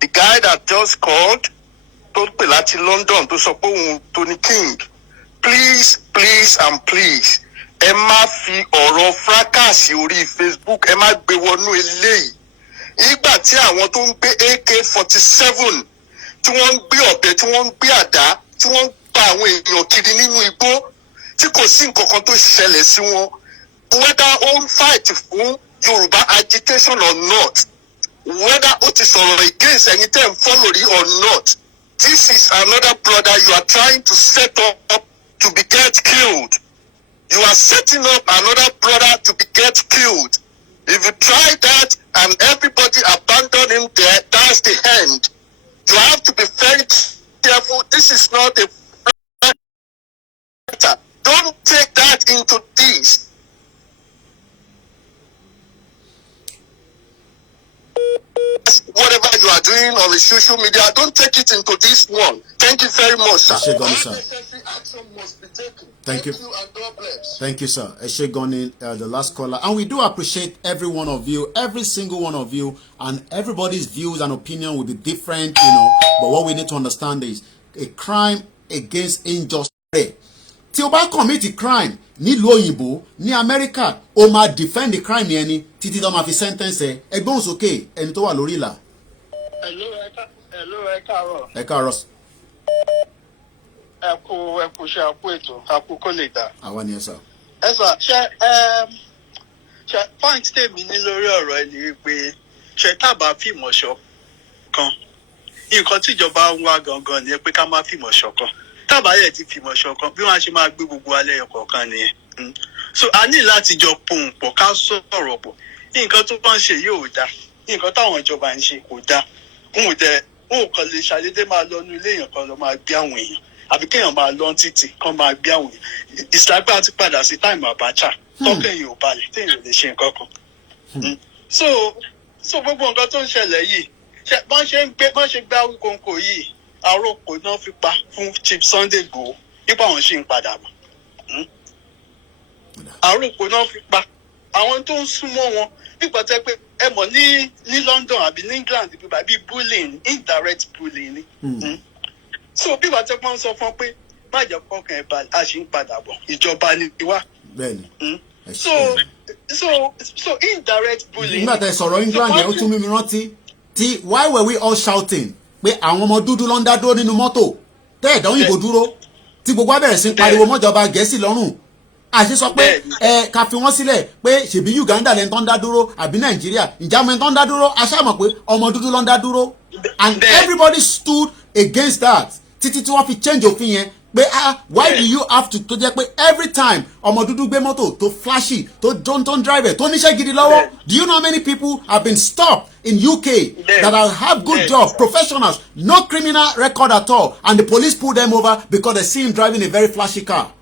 the guy that just called, tó pè láti London, tó sọ pé òun Tony King, please, ẹ má fi ọ̀rọ̀ fracas orí Facebook, ẹ má gbé wọnú eléyìí. Ìgbà tí àwọn tó ń gbé AK-47, tí wọ́n ń gbé ọ̀bẹ, tí wọ́n ń gbé àdá, tí wọ́n ń pa àwọn èèyàn kiri nínú igbó, tí kò sí nǹkan kan tó ṣẹlẹ̀ sí wọn, whether ó ń fight fún Yorùbá agitation or not, whether it is against anything follow or not, this is another brother you are trying to set up to be get killed. You are setting up another brother to be get killed. If you try that and everybody abandon him there, that's the end. You have to be very careful. This is not a matter. Don't take that into this. Whatever you are doing on the social media, don't take it into this one. Thank you very much, sir. Thank you. And God bless. Thank you, sir. Eshegoni, the last caller. And we do appreciate every one of you, every single one of you, and everybody's views and opinion will be different, but what we need to understand is a crime against injustice. Tí o bá commit a crime nílùú òyìnbó ní America o máa defend the crime yẹn ni títí tó máa fi sentence ẹ ẹgbọ́n sókè ẹni tó wà lórí ìlà. Ẹ káàárọ̀. Ẹ káàárọ̀. Ẹ kú ṣe àpò ètò àpò kó lè dà. Àwa ni ẹ sà. Ẹ sà ṣe point tèmi ní lórí ọ̀rọ̀ ẹ ní wípé ṣe tábà fìmọ̀ ṣọ̀kan nǹkan tíjọba ń wá gangan ni pé ká má fìmọ̀ ṣọ̀kan. Tábàyẹ̀ ti fìmọ̀ ṣọ̀kan bí wọ́n ṣe máa gbé gbogbo alẹ́ ọ̀kọ̀ọ̀kan nìyẹn. So a ní láti jọ pohùn pọ̀ ká sọ̀rọ̀ pọ̀. Nǹkan tó bá ń ṣe yóò dá. Nǹkan táwọn ìjọba ń ṣe kò dá. Wọn ò kàn lè ṣàdédé máa lọ inú ilé èèyàn kan lọ máa gbé àwọn èèyàn. Àbí kéèyàn máa lọ títì kan máa gbé àwọn èèyàn. Ìsìlágbá ti padà sí táìmù Abacha. Tọ́kẹ́yìn ò balẹ̀ téèyàn lè ṣe nǹkan kan. So gbogbo nǹkan tó ń ṣẹlẹ̀ yìí, bọ́n ṣe gbá Awikonko yìí, àròkò náà fi pa fún Chief Sunday Igboho nípa àwọn ṣì ń padà bọ̀. Àròkò náà fi pa àwọn tó ń súnmọ́ wọn nígbà tẹ́ pé ẹ mọ̀ ní London àbí ní England bí bullying, indirect bullying ni. So bí wàá tẹ́ pọ́n sọ fún pé má jẹ́ kọ́kàn ẹ̀ balẹ̀ a ṣì ń padà bọ̀ ìjọba ni wá. Bẹ́ẹ̀ni. So indirect bullying. Nígbà tẹ́ sọ̀rọ̀ England yẹn ó tún mímí rántí tí why were we all shouting pé àwọn ọmọ dúdú ló ń dá dúró nínú mọ́tò tẹ́ ẹ̀dá òyìnbó dúró tí gbogbo abẹ́rẹ́ sí pariwo mọ́jọba Gẹ̀ẹ́sì lọ́rùn àṣẹ sọ pé ká fi wọ́n sílẹ̀ pé ṣèbí Uganda lẹ́ni tó ń dá dúró àbí Nàìjíríà ìjàmọ̀ ẹni tó ń dá dúró aṣáàmọ̀ pé ọmọ dúdú ló ń dá dúró and everybody stood against that títí tí wọ́n fi change òfin yẹn pé why do you have to jẹ́ pé every time ọmọ dúdú gbé mọ́tò tó flashy tó don't drive it tó níṣẹ́ gidi lọ́wọ́ do you know how many people have been stopped in UK that have good jobs professionals no criminal record at all and the police pull them over because they see him driving a very flashy car.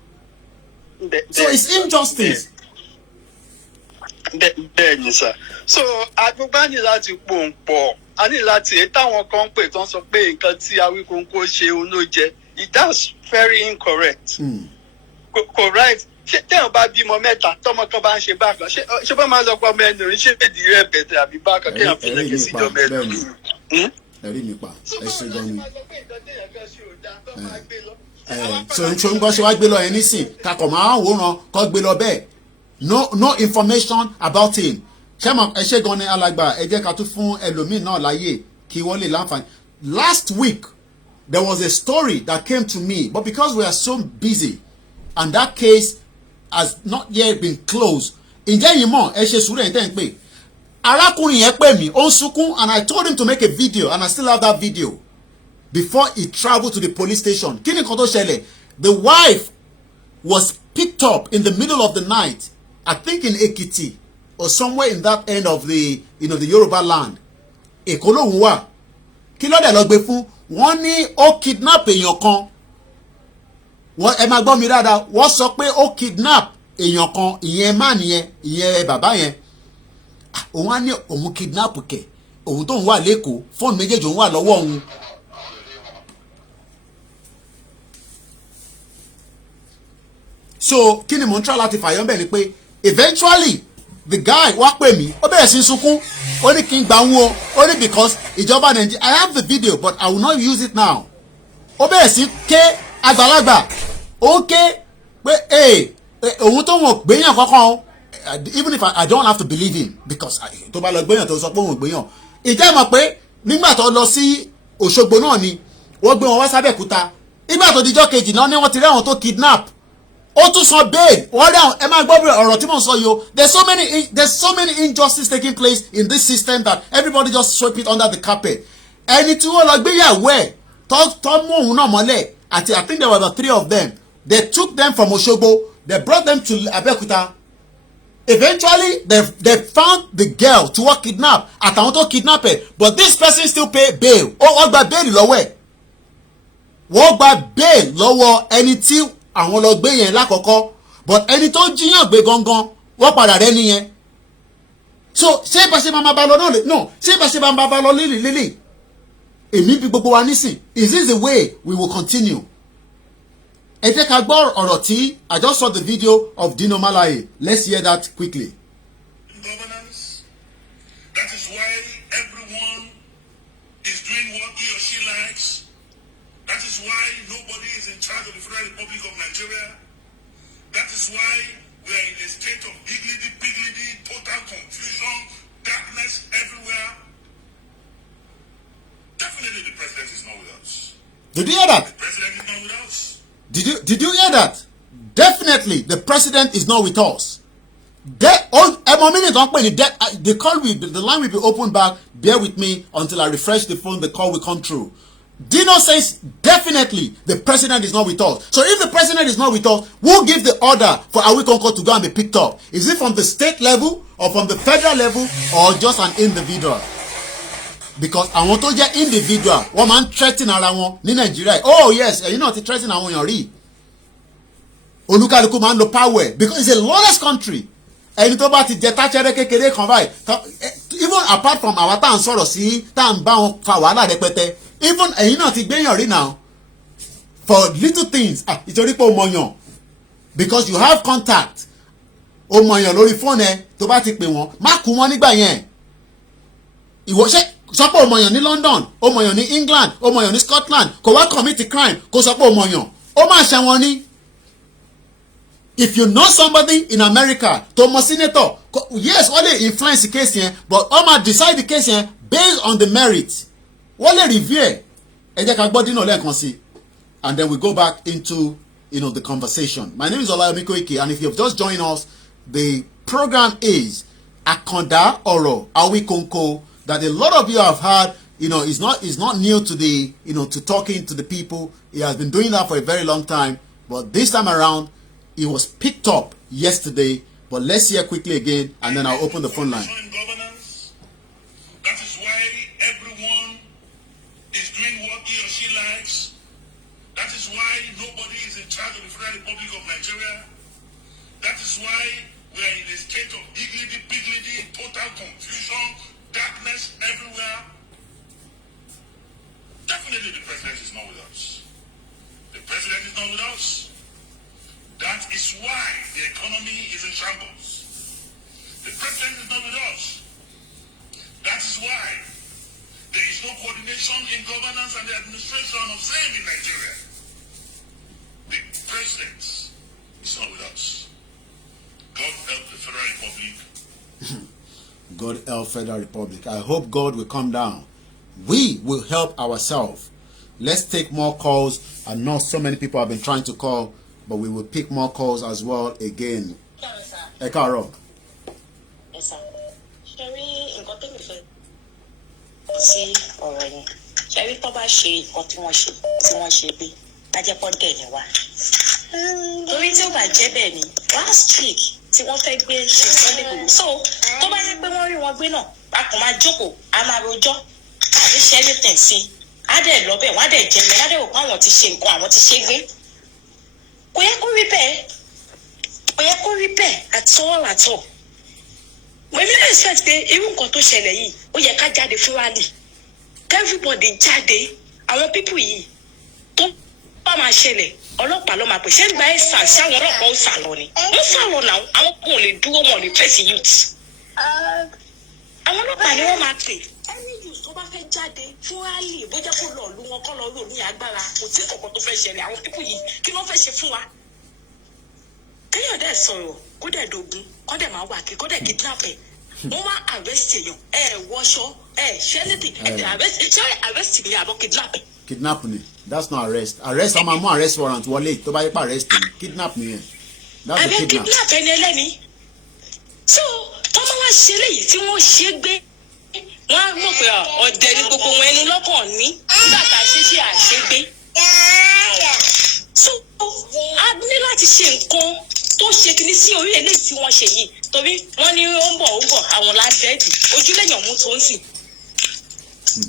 So it's injustice. Bẹ́ẹ̀ni sir. So agbègbè ní láti pòǹpọ̀ a ní láti táwọn kan pè tán sọ pé nǹkan tí Awikonko ṣe òun ló jẹ that's very incorrect. Correct. Ṣé téèyàn bá bímọ mẹ́ta tọmọ kan bá ń ṣe bákan ṣé bá máa ń sọ pé ọmọ ẹni òun ṣe èdè rẹ bẹ̀tẹ̀ àbí bákan kéèyàn fi lẹ́gẹ̀ẹ́ sí ìjọba ẹni. Ẹ̀rí mi pa ẹ ṣe gan ni. So n gbọ́ ṣe wá gbé lọ yẹn nísìn kakọ̀ máa ń wòran kọ́ gbé lọ bẹ́ẹ̀ no information about him ṣẹ́mọ̀ ẹ ṣe gan ni alàgbà ẹ jẹ́ ká tún fún ẹlòmíì náà láyè kí wọ́n lè láǹfààní. Last week there was a story that came to me but because we are so busy and that case has not yet been closed ǹjẹ́ yìí mọ̀ ẹ ṣe sùúrù ẹ̀ tẹ́ ń pè arákùnrin yẹn pè mí ó ń sunkún and I told him to make a video and I still have that video before he traveled to the police station. Kí ni nǹkan tó ṣẹlẹ̀? The wife was picked up in the middle of the night, I think in Ekiti or somewhere in that end of the the Yoruba land. Èkó lòun wà. Kí ló dé lọ gbé fún? Wọ́n ní ó kidnap èèyàn kan. Ẹ máa gbọ́ mi dáadáa. Wọ́n sọ pé ó kidnap èèyàn kan, ìyẹn man yẹn, ìyẹn bàbá yẹn. Òun á ní òun kidnap kẹ̀. Òun tóun wà lÉkòó, fóònù méjèèjì òun wà lọ́wọ́ òun. So kí ni mo ń try láti fàyọ́ bẹ́ẹ̀ ni pé eventually the guy wá pè mí ó bẹ̀rẹ̀ sí sunkún ó ní kí n gbà wọ́n ó ní because ìjọba Nàìjíríà I have the video but I will not use it now ó bẹ̀rẹ̀ sí ké àgbàlagbà ó ké pé òun tó wọ́n gbéyàn kankan even if I don't have to believe him because tó bá lọ gbéyàn tó sọ pé òun gbéyàn ìjẹ́ mọ̀ pé nígbà tó lọ sí Òṣogbo náà ni wọ́n gbé wọn wá sábẹ́kúta nígbà tó dijọ́ kejì náà ni wọ́n ti rí àwọn tó kidnap ó tún san bail wọ́n rí àwọn ẹ máa gbọ́ bí ọ̀rọ̀ tí mò ń sọ yìí o there's so many injustice taking place in this system that everybody just sweep it under the carpet ẹni tí wọ́n lọ gbéyàwó ẹ̀ tó mú òun náà mọ́lẹ̀ àti I think there were about 3 of them they took them from Osogbo they brought them to Abeokuta eventually they found the girl to work kidnap àtàwọn tó kidnap ẹ̀ but this person still pay bail wọ́n gba bail lọ́wọ́ ẹ̀ wọ́n gba bail lọ́wọ́ ẹni tí àwọn lọ gbé yẹn lákọ̀ọ́kọ́ but ẹni tó jíyàn gbé gangan wọ́n padà rẹ́ nìyẹn so ṣé bá ṣe máa bá lọ náà lè no ṣé bá ṣe máa bá lọ lélẹ̀ èmi bí gbogbo wa nísìn is this the way we will continue ẹ jẹ́ ká gbọ́ ọ̀rọ̀ tí I just saw the video of Dino Malaye let's hear that quickly. Governance, that is why everyone is doing what he or she likes. That is why nobody is in charge of the Federal Republic of Nigeria. That is why we are in a state of higgledy-piggledy, total confusion, darkness everywhere. Definitely the president is not with us. Did you hear that? The president is not with us. Did you hear that? Definitely the president is not with us. The line will be open back. Bear with me until I refresh the phone. The call will come through. Dino says definitely the president is not with us. So if the president is not with us, who gives the order for Awikonko to go and be picked up? Is it from the state level or from the federal level or just an individual? Because àwọn tó jẹ́ individual wọ́n máa ń threaten ara wọn ní Nàìjíríà. Oh yes, ẹ̀yin náà ti threaten àwọn èèyàn rí. Olúkálùkù máa ń lo power because it's a lawless country. Ẹni tó bá ti jẹ táṣẹ́rẹ́ kékeré kan báyìí even apart from àwa tá à ń sọ̀rọ̀ sí tá à ń bá wọn fa wàhálà rẹpẹtẹ even ẹ̀yin náà ti gbéyàn rí now for little things ìtorí pé o mọ̀yàn because you have contact o mọ̀yàn lórí fóònù ẹ tó bá ti pè wọ́n má kú wọn nígbà yẹn ìwọ ṣe sọ pé o mọ̀yàn ní London o mọ̀yàn ní England o mọ̀yàn ní Scotland kò wá commit crime kò sọ pé o mọ̀yàn ó máa ṣẹ̀wọ̀n ní. If you know somebody in America tó mọ senator yes wọ́n lè influence the case yẹn but wọ́n máa decide the case yẹn based on the merit wọ́n lè review ẹ̀ ẹ jẹ́ ká gbọ́ dínà lẹ́ẹ̀kan sí and then we go back into the conversation. My name is Olayomi Koiki and if you have just joined us the program is Akanda Oro Awikonko that a lot of you have heard. Is not new to the to talking to the people. He has been doing that for a very long time, but this time around it was picked up yesterday. But let's hear quickly again and then I'll open the phone line. That is why everyone is doing what he or she likes. That is why nobody is in charge of the Federal Republic of Nigeria. That is why we are in a state of higgledy-piggledy, total confusion, darkness everywhere. Definitely the president is not with us. The president is not with us. That is why the economy is in shambles. The president is not with us. That is why there is no coordination in governance and the administration of same in Nigeria. The president is not with us. God help the Federal Republic. God help Federal Republic. I hope God will come down. We will help ourselves. Let's take more calls. I know so many people have been trying to call, but we will pick more calls as well again. Ẹ káàárọ̀. Yes, sir. Ṣẹ́rí nǹkan tó mi fẹ́ sí ọ̀rọ̀ yẹn. Ṣẹ́rí tó bá ṣe nǹkan tí wọ́n ṣe bí ajẹ́pọ̀ dẹ̀ ni wá. Torí tí ó bá jẹ́ bẹ́ẹ̀ ni last week tí wọ́n fẹ́ gbé ṣe Sunday gbogbo. So tó bá yẹ pé wọ́n rí wọn gbé náà, a kò máa jókòó, a máa rojọ́. Àbí ṣe anything sí á dẹ̀ lọ bẹ́ẹ̀ wọ́n á dẹ̀ jẹ́ mẹ́ á dẹ̀ wò pé àwọn ti ṣe nǹkan àwọn ti ṣe gbé. Kò yẹ kó rí bẹ́ẹ̀ at all. Mo ní expect pé irú nǹkan tó ṣẹlẹ̀ yìí ó yẹ ká jáde fún rally everybody jáde àwọn people yìí tó bá máa ṣẹlẹ̀ ọlọ́pàá ló máa pè ṣé ń gba ẹ̀sà sí àwọn ọlọ́pàá ó sà lọ ni wọ́n sà lọ náà àwọn kò lè dúró wọn lè fèsì youth àwọn ọlọ́pàá ni wọ́n máa pè ẹni youth tó bá fẹ́ jáde fún rally bójá kó lọ lu wọn kọ́ lọ lò ní agbára kò tí kọ̀ọ̀kan tó fẹ́ ṣẹlẹ̀ àwọn people yìí kí ló fẹ́ ṣe fún wa kéèyàn dẹ̀ sọ̀rọ̀ kó dẹ̀ dogun kó dẹ̀ máa wà kí kó dẹ̀ kidnap ẹ̀ wọ́n máa arrest èèyàn wọṣọ ṣẹ́lẹ̀tì arrest mi àbọ̀ kidnap ẹ̀. Kidnap ni that's not arrest ọmọ àmú arrest warrant wọlé tó bá yẹ pa arrest ni kidnap ni yẹn that's the kidnap. kidnap ẹni ẹlẹ́ni so tọ́mọ wá ṣe léyìí tí wọ́n ṣe gbé wọ́n á mọ̀ pé ọ̀dẹ̀ ni gbogbo wọn ẹnu lọ́kàn ní nígbà tá a ṣe àṣegbé so a ní láti ṣe nǹkan tó ṣe kìíní sí orí eléyìí tí wọ́n ṣe yìí torí wọ́n ní ó ń bọ̀ àwọn ládẹ́ẹ̀dì ojúlẹ̀yàn mú tó ń sìn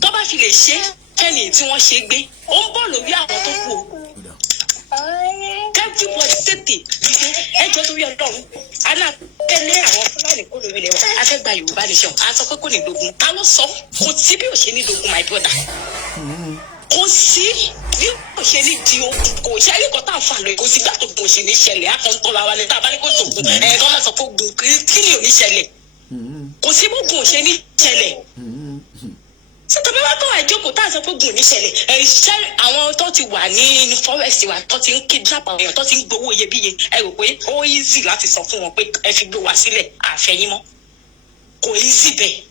tó bá fi lè ṣe kẹ́ni tí wọ́n ṣe gbé ó ń bọ̀ lórí àwọn tó kù kẹ́fíbọ̀dì tètè gbígbé ẹjọ́ torí ọlọ́run aná tẹ́lẹ̀ àwọn fúlàní kó lórí ilẹ̀ wọn afẹ́gba yorùbá nation a sọ pé kò ní dogun ta ló sọ kò sí bí ò ṣe ní dogun my brother kò sí bí kò ṣe ní di o kò ṣe é kò tá a fà lọ kò sí gbà tó kò ṣe ní ṣẹlẹ̀ akọ̀ntọ́ wa ni tá a bá ní kó sògùn kọ́ máa sọ pé ogun kí ni ò ní ṣẹlẹ̀ kò sí bó gun ò ṣe ní ṣẹlẹ̀ sọ́tọ̀ bí wọ́n kọ́ àìjókòó tá a sọ pé ogun ò ní ṣẹlẹ̀ ṣé àwọn tó ti wà ní forest wa tó ti ń kidnap àwọn èèyàn tó ti ń gbowó iyebíye ẹ rò pé ó easy láti sọ fún wọn pé ẹ fi gbé wa sílẹ̀ àfẹ́yìn mọ́ kò easy bẹ́ẹ̀.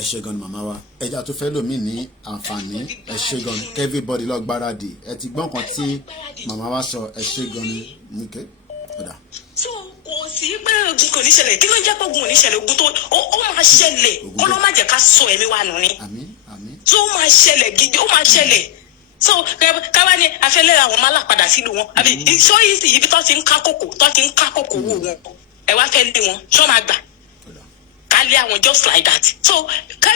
ẹ ṣé gan ni màmá wa ẹja tó fẹ́ lòmíì ní àǹfààní ẹ ṣé gan ni everybody lọ gbáradì ẹ ti gbọ́n kan tí màmá wa sọ ẹ ṣé gan ni nìkẹ́ ọ̀dà. so kò sí pé ogun kò ní ṣẹlẹ̀ kí ló ń jẹ́ pé ogun ò ní ṣẹlẹ̀ ogun tó ó máa ṣẹlẹ̀ kó ló má jẹ́ ká sọ ẹ̀mí wa nù ni tó máa ṣẹlẹ̀ gidi ó máa ṣẹlẹ̀ so káwá ní afẹ́lẹ́ àwọn máa là padà sílùú wọn àbí ìṣó yìí sì ibi tó ti ń ká kòkò wò wọn ẹ wá fẹ́ lé wọn ṣọ́ máa gbà kálí àwọn just like that so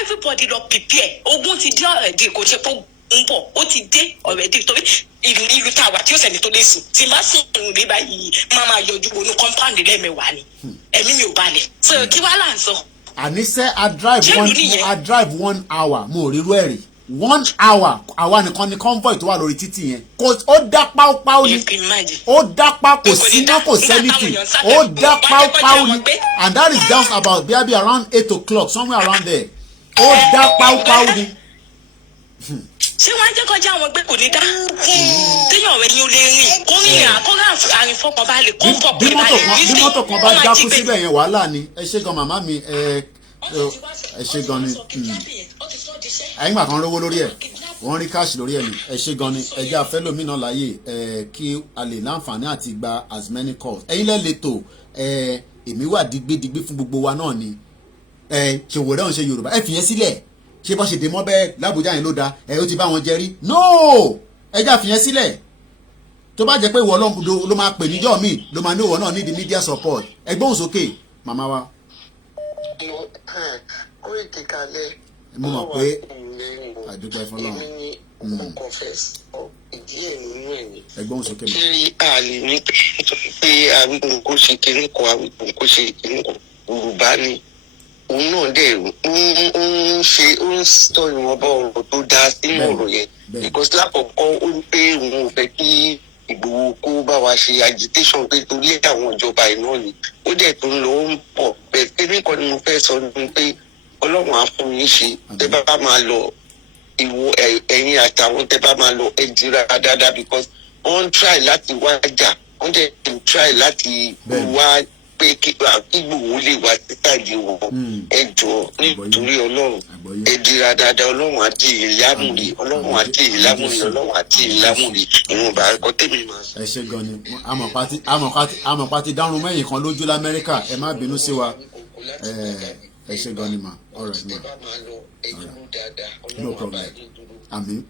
everybody lọ prepare ogun ti dé already kò ṣe pé ń bọ̀ ó ti dé already torí ìlú tá a wà tí ó sẹ̀ni tó lè sùn tí má sùn ní báyìí má máa yọjú wọnú compound lẹ́ẹ̀mẹwàá ni ẹ̀mí mi ò balẹ̀ so kí wàá là ń sọ àníṣe I drive 1 hour mo rí irú ẹ̀ rí 1 hour àwa nìkan ni convoy tó wà lórí títì yẹn ó dá páúpáú ni ó dá páú kò síná kò sẹ́nìtì ó dá páúpáú ni and that is down about maybe around 8 o'clock somewhere around there ó dá páúpáú ni. ṣé wọ́n á jẹ́ kọjá àwọn pé kò ní dá téèyàn rẹ̀ yín ó lè rìn kó rìn àárín fọkànbalẹ̀ kó fọkànbalẹ̀ bí mọ́tò kan bá dákú síbẹ̀ yẹn wàhálà ni ẹ ṣé gan màmá mi ẹ ṣé gan ni ẹ̀yìn gbà kan rówó lórí ẹ̀ wọ́n rí káàṣì lórí ẹ̀ ni ẹ ṣé gan ni ẹjẹ́ afẹ́lómìnà láàyè kí a lè láǹfààní àti gba as many calls ẹ̀yin lẹ́lẹ́tò èmi wà digbídigbí fún gbogbo wa náà ni ṣòwò rẹ̀ ń ṣe Yorùbá ẹ fìyẹn sílẹ̀ ṣé bá ṣe dé mọ́ bẹ́ẹ̀ l'Ábùjá yẹn ló da ó ti bá wọn jẹ rí no ẹjẹ́ àfìyẹn sílẹ̀ tó bá jẹ́ pé ìwọ ló máa pè níjọ́ mi ló máa ní ìwọ náà need media support ẹgbọ́n sókè màmá wa. Koiki kalẹ̀ mo mọ̀ pé àdúpẹ́ fọlọ́run kò fẹ́ sọ ìdí ẹ̀ nínú ẹ̀ ni. ẹgbọ́n sókè mọ́. kí àlè ní pé Awikonko ṣe kínní kan Awikonko ṣe kínní kan Yorùbá ni òun náà dẹ̀ ó ń sọ ìwọ̀nba ọ̀rọ̀ tó dáa sínú ọ̀rọ̀ yẹn because lákọ̀ọ́kọ́ ó ń pé òun ò fẹ́ kí Ìgbòho kó bá wa ṣe agitation pé torí àwọn ìjọba iná ni ó dẹ̀ tó ń lọ ó ń pọ̀ bẹ́ẹ̀ pé nìkan ni mo fẹ́ sọ ni pé Ọlọ́run á fún yín ṣe tẹ́ bá máa lọ ìwọ ẹ̀yin àtàwọn tẹ́ bá máa lọ ẹ dira dáadáa because wọ́n ń try láti wá jà wọ́n dẹ̀ ń try láti wá pé kí Ìgbòho lè wá títàdé wọn ẹ jọ nítorí Ọlọ́run ẹ dira dáadáa Ọlọ́run àti ìlámùrè Ọlọ́run àti ìlámùrè Ọlọ́run àti ìlámùrè ìwọ̀nba ẹ̀kọ́ tèmi máa sọ. ẹ ṣé gan ni amọ̀pá ti dárun mẹ́yìn kan lójú l'Amẹ́ríkà ẹ má bínú sí wa ẹ ṣé gan ni ma all right ma no problem àmín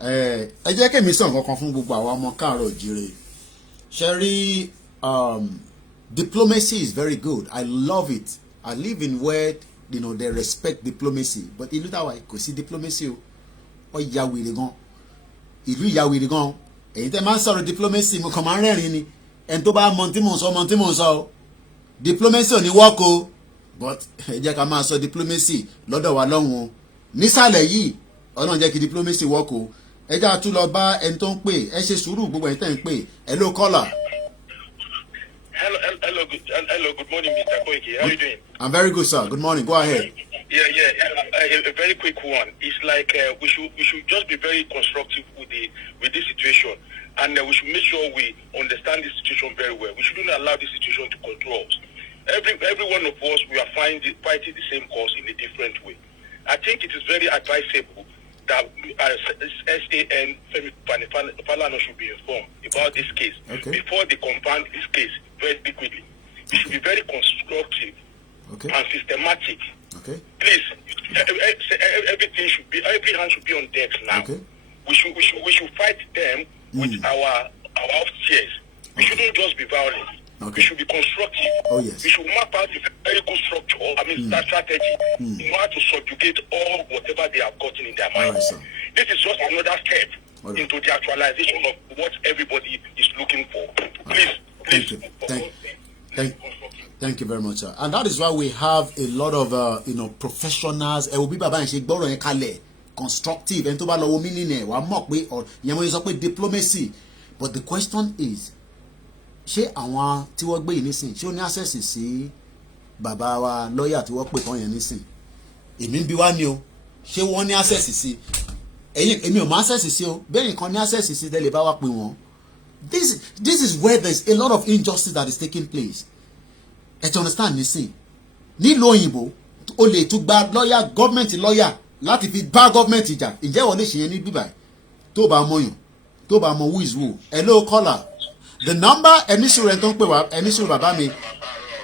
ẹ jẹ́ kí èmi sọ nǹkan kan fún gbogbo àwọn ọmọ káàárọ̀ òjíire ṣe rí diplomacy is very good. I love it. I live in where they respect diplomacy. But ìlú táwa kò sí diplomacy o. Ó ya wèrè gan. Ìlú ya wèrè gan. Èyí tẹ́ máa ń sọ̀rọ̀ diplomacy mo kàn máa ń rẹ́rìn ni. Ẹni tó bá mọ tí mò ń sọ o. Diplomacy ò ní work o. But ẹ jẹ́ ká máa sọ diplomacy lọ́dọ̀ wa lọ́hùn o. Nísàlẹ̀ yìí Ọlọ́run jẹ́ kí diplomacy work o. Ẹ jẹ́ àtún lọ bá ẹni tó ń pè. Ẹ ṣe sùúrù gbogbo ẹ̀yin tẹ́ ń pè. Hello caller. Hello, good morning, Mr. Koiki. How are you doing? I'm very good, sir. Good morning. Go ahead. Yeah. A very quick one. It's like we should just be very constructive with this situation, and we should make sure we understand this situation very well. We shouldn't allow this situation to control us. Every one of us, we are fighting the same cause in a different way. I think it is very advisable that SAN Falana should be informed about this case before they compound this case very quickly. We should be very constructive and systematic. Please, every hand should be on deck now. We should fight them with our upstairs. We shouldn't just be violent. We should be constructive. We should map out a very good structure, strategy in order to subjugate all whatever they have gotten in their minds. This is just another step into the actualization of what everybody is looking for. Please. Thank you very much, sir. And that is why we have a lot of professionals. Ẹ wo bí bàbá yẹn ṣe gbọ́rọ̀ yẹn kalẹ̀ constructive. Ẹni tó bá lọ wo meaning ẹ̀ wàá mọ̀ pé ìyẹn mo sọ pé diplomacy. But the question is, ṣé àwọn tí wọ́n gbé yìí nísìn ṣé ó ní access sí bàbá wa lọ́ọ̀yà tí wọ́n pè tán yẹn nísìn? Èmi ń bi wá ní o, ṣé wọ́n ní access sí? Èmi ò mọ access sí o, bẹ́ẹ̀ nìkan ní access sí tẹ́lẹ̀ bá wá pè wọ́n. This is where there is a lot of injustice that is taking place. Ẹ ti understand nísìn? Nílùú òyìnbó, o lè tún gba lọ́ọ̀yà gọ́ọ̀mẹ̀ntì lọ́ọ̀yà láti fi bá gọ́ọ̀mẹ̀ntì jà. Ǹjẹ́ wọ́n lè ṣe yẹn ní bíbáyìí? Tó bá mọ̀yàn, tó bá mọ who is who. Hello caller. The number ẹnisuru ẹni tó ń pè wá ẹnisuru bàbá mi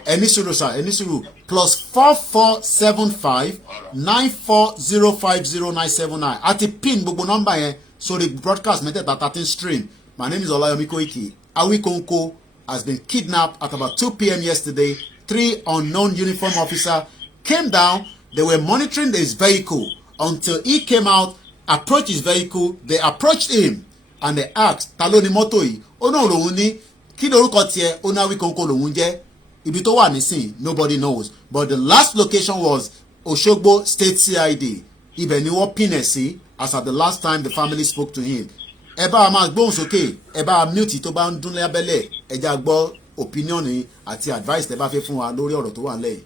ẹnisuru sir ẹnisuru +4475 94050979 àti pin gbogbo nọ́mbà yẹn sórí broadcast mẹ́tẹ̀ẹ̀ta 13 stream. My name is Olayomi Koiki. Awikonko has been kidnapped at about 2 p.m. yesterday. 3 unknown uniform officers came down. They were monitoring his vehicle until he came out, approached his vehicle. They approached him and they asked, ta ló ni mọ́tò yìí? Ó náà lòun ní kí lorúkọ tiẹ̀ ó ní Awikonko lòun jẹ́. ibi tó wà nísìn nobody knows, but the last location was Osogbo State CID. Ibẹ̀ ni wọ́n pin ẹ̀ sí as at the last time the family spoke to him. Ẹ bá a máa gbóhùn sókè, ẹ bá a mute tó bá ń dún lábẹ́lẹ̀, ẹ já gbọ́ opinion ni àti advice tẹ́ bá fẹ́ fún wa lórí ọ̀rọ̀ tó wà lẹ́yìn.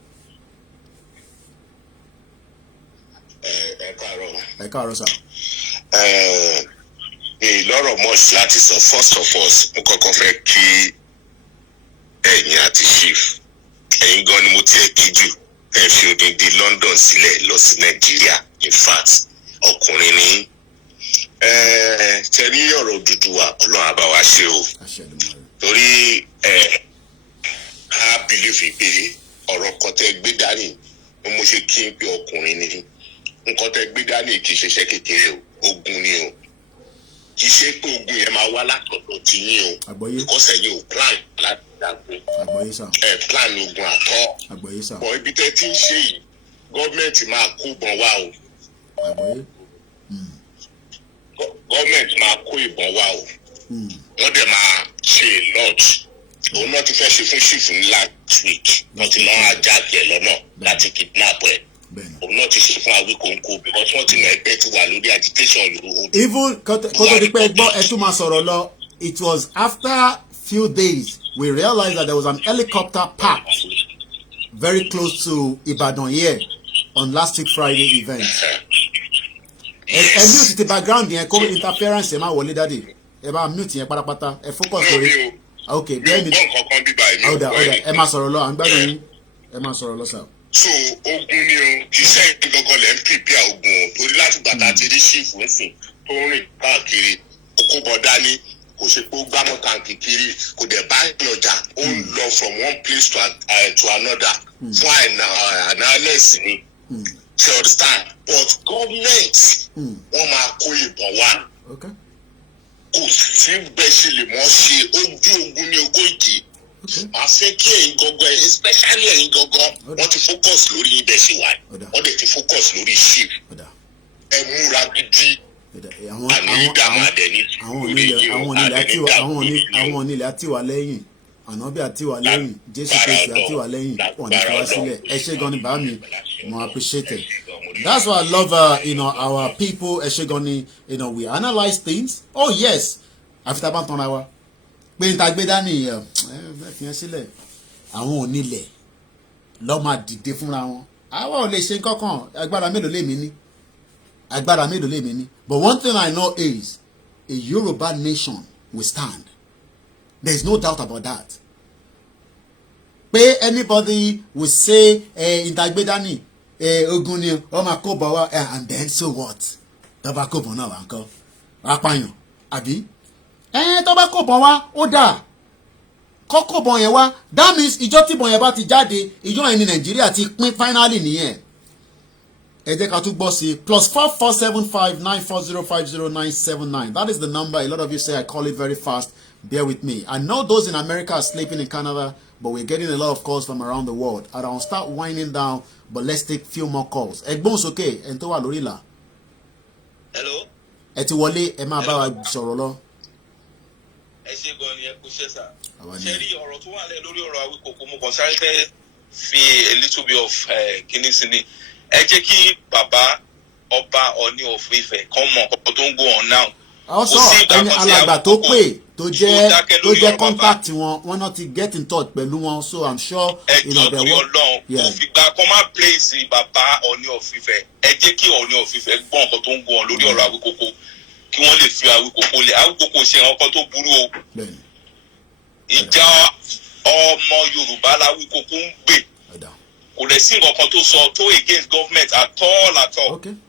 Ẹ káàárọ̀ sà. Lọ́rọ̀ much láti sọ. First of all, mo kọ́kọ́ fẹ́ kí ẹ̀yin àti chief, ẹ̀yin gan ni mo tiẹ̀ kí jù, ẹ fi odindi London sílẹ̀ lọ sí Nàìjíríà. In fact, ọkùnrin ni tẹ̀rí ọ̀rọ̀ Odùduwà Ọlọ́run á bá wa ṣe o. Torí a believe pé ọ̀rọ̀ kan tẹ́ gbé dání mo ṣe kí n pé ọkùnrin ni. Nǹkan tẹ́ gbé dání kì í ṣiṣẹ́ kékeré o, ogun ni o. Kì í ṣe pé ogun yẹn máa wá látọ̀dọ̀ tí yín o. Because ẹ̀yin ò plan láti dàgbé. Plan ogun àtọ́. Bọ̀ ibi tẹ́ ti ń ṣe yìí, gọ́ọ̀mẹ̀ntì máa kó ìbọn wá o. Gọ́ọ̀mẹ̀ntì máa kó ìbọn wá o. Wọ́n dẹ̀ máa ṣe a lot. Òun náà ti fẹ́ ṣe fún chief ní last week. Wọ́n ti lọ́ọ́ ajáàkì ẹ̀ lọ́nà láti kidnap ẹ̀. Òun náà ti ṣe fún Awikonko because wọ́n ti mọ̀ ẹgbẹ́ ti wà lórí agitation yòó. Even kótó di pé gbọ́ ẹ tún máa sọ̀rọ̀ lọ, it was after few days we realized that there was an helicopter parked very close to Ibadan here on last week Friday event. Ẹ mute the background yẹn kó interference ẹ máa wọlé dáàdì. Ẹ bá mute yẹn pátápátá. Ẹ focus lórí. Okay, bí ẹni. Ọ̀dà ẹ máa sọ̀rọ̀ lọ, à ń gbádùn yín. Ẹ máa sọ̀rọ̀ lọ sà. So ogun ni o, iṣẹ́ ìgbọ̀ngàn lẹ́ ń prepare ogun o, torí láti gbàtà ti rí ṣífù ńsìn tó ń rìn káàkiri, kókó bọ̀ dání, kò ṣe pé ó gbámọ́ tàǹkì kiri, kò dẹ̀ bá ìlọjà, ó ń lọ from one place to another fún analysis ni. You understand? But government wọ́n máa kó ìbọn wá. Kò sí bẹ́ẹ̀ ṣe lè mọ́ ṣe ojú ogun ní Koiki. Màá fẹ́ kí ẹ̀yin gangan, especially ẹ̀yin gangan, wọ́n ti focus lórí ibẹ̀ ṣe wà. Wọ́n dẹ̀ ti focus lórí ship. Ẹ múra gidi. Àní ìdààmú àdẹ̀ní. Àwọn onílẹ̀ àti wà lẹ́yìn. Ànábì àti wà lẹ́yìn. Jésù Kristi àti wà lẹ́yìn. Wọ́n ní fọwọ́ sílẹ̀. Ẹ ṣé gan ni bá mi. Mo appreciate it. That's why I love our people. Ẹ ṣé gan ni, we analyse things. Oh yes. Àfitá bá ń tanra wa. Pé n ta gbé dání fi hàn sílẹ̀. Àwọn onílẹ̀ lọ́ máa dìde fúnra wọn. Àwọn ò lè ṣe kankan. Agbára mélòó lèmi ní. But one thing I know is a Yoruba nation will stand. There is no doubt about that. Pé anybody will say n ta gbé dání ogun ni ọ máa kó bọ̀ wá and then so what? Tó bá kó bọ̀ náà wà ń kọ́. Apààyàn àbí? Tó bá kó bọ̀ wá ó dà. Kọ́kọ́ bọ̀ yẹn wá, that means ìjọ tí bọ̀ yẹn bá ti jáde, ìjọ yẹn ní Nàìjíríà ti pín finally nìyẹn. Ẹ jẹ́ ká tún gbọ́ sí +447594050979. That is the number. A lot of you say I call it very fast. Bear with me. I know those in America are sleeping in Canada, but we're getting a lot of calls from around the world. I don't start winding down, but let's take few more calls. Ẹ̀gbọ́n sókè, ẹ̀ ń tó wà lórí ìlà. Hello. Ẹ ti wọlé, ẹ máa bá wa sọ̀rọ̀ lọ. Ẹ ṣé gan ni ẹ kú ṣẹ́ sà. Ṣé rí ọ̀rọ̀ tó wà lẹ́ lórí ọ̀rọ̀ Awikonko mo kàn sáré fẹ́ fi a little bit of kíní sí ni. Ẹ jẹ́ kí bàbá ọba Ọọ̀ni of Ifẹ̀ kàn mọ̀ ọ̀pọ̀ tó ń go on now. Also ẹni alàgbà tó pè tó jẹ́ contact wọn náà ti get in touch pẹ̀lú wọn, so I'm sure they will. Kò fìgbà kan máa place bàbá Ọọ̀ni of Ifẹ̀. Ẹ jẹ́ kí Ọọ̀ni of Ifẹ̀ gbọ́ nǹkan tó ń go on lórí ọ̀rọ̀ Awikonko kí wọ́n lè fi Awikonko lẹ̀. Awikonko ṣe nǹkan tó burú o. Ìjà ọmọ Yorùbá l'Awikonko ń gbè. Kò lè sí nǹkan kan tó sọ tó against government at all.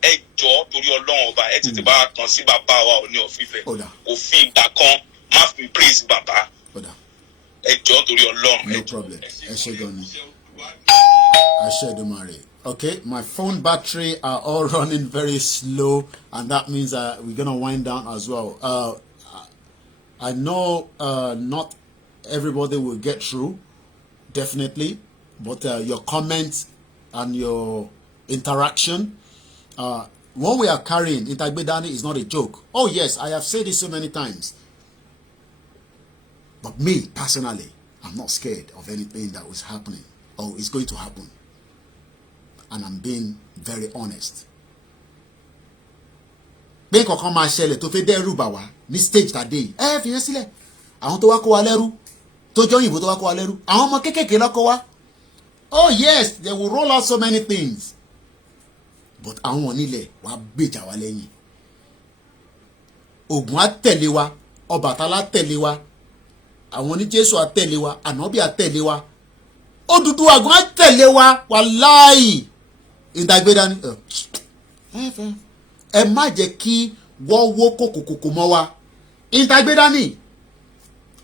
Ẹ jọ̀ọ́ torí Ọlọ́run ọba ẹ tètè bá kàn sí bàbá wa Ọọ̀ni of Ifẹ̀. Kò fi ìgbà kan má fi praise bàbá. Ẹ jọ̀ọ́ torí Ọlọ́run. No problem. Ẹ ṣé gan ni. Ẹ ṣé Èdùmàrè. Okay, my phone battery are all running very slow, and that means we're gonna wind down as well. I know not everybody will get through, definitely. But your comments and your interaction, what we are carrying, Itagbedani, is not a joke. Oh yes, I have said this so many times. But me, personally, I'm not scared of anything that was happening or is going to happen. And I'm being very honest. Pé kankan máa ṣẹlẹ̀ tó fẹ́ dẹ́rù bà wá ní stage tàdé ẹ fi yẹn sílẹ̀. Àwọn tó wá kó wa lẹ́rú tó jọ òyìnbó tó wá kó wa lẹ́rú àwọn ọmọ kéékèèké lọ́kọ́ wa. Oh yes, they will roll out so many things. But àwọn onílẹ̀ wá gbèjà wa lẹ́yìn. Ògún á tẹ̀lé wa, Ọbàtálá tẹ̀lé wa, àwọn oní Jésù á tẹ̀lé wa, Ànábì á tẹ̀lé wa, Odùduwà gan á tẹ̀lé wa, wàláì. Ìdàgbéda ni ẹ má jẹ́ kí wọ́n wó kòkòkòkò mọ́ wa. Ìdàgbéda ni.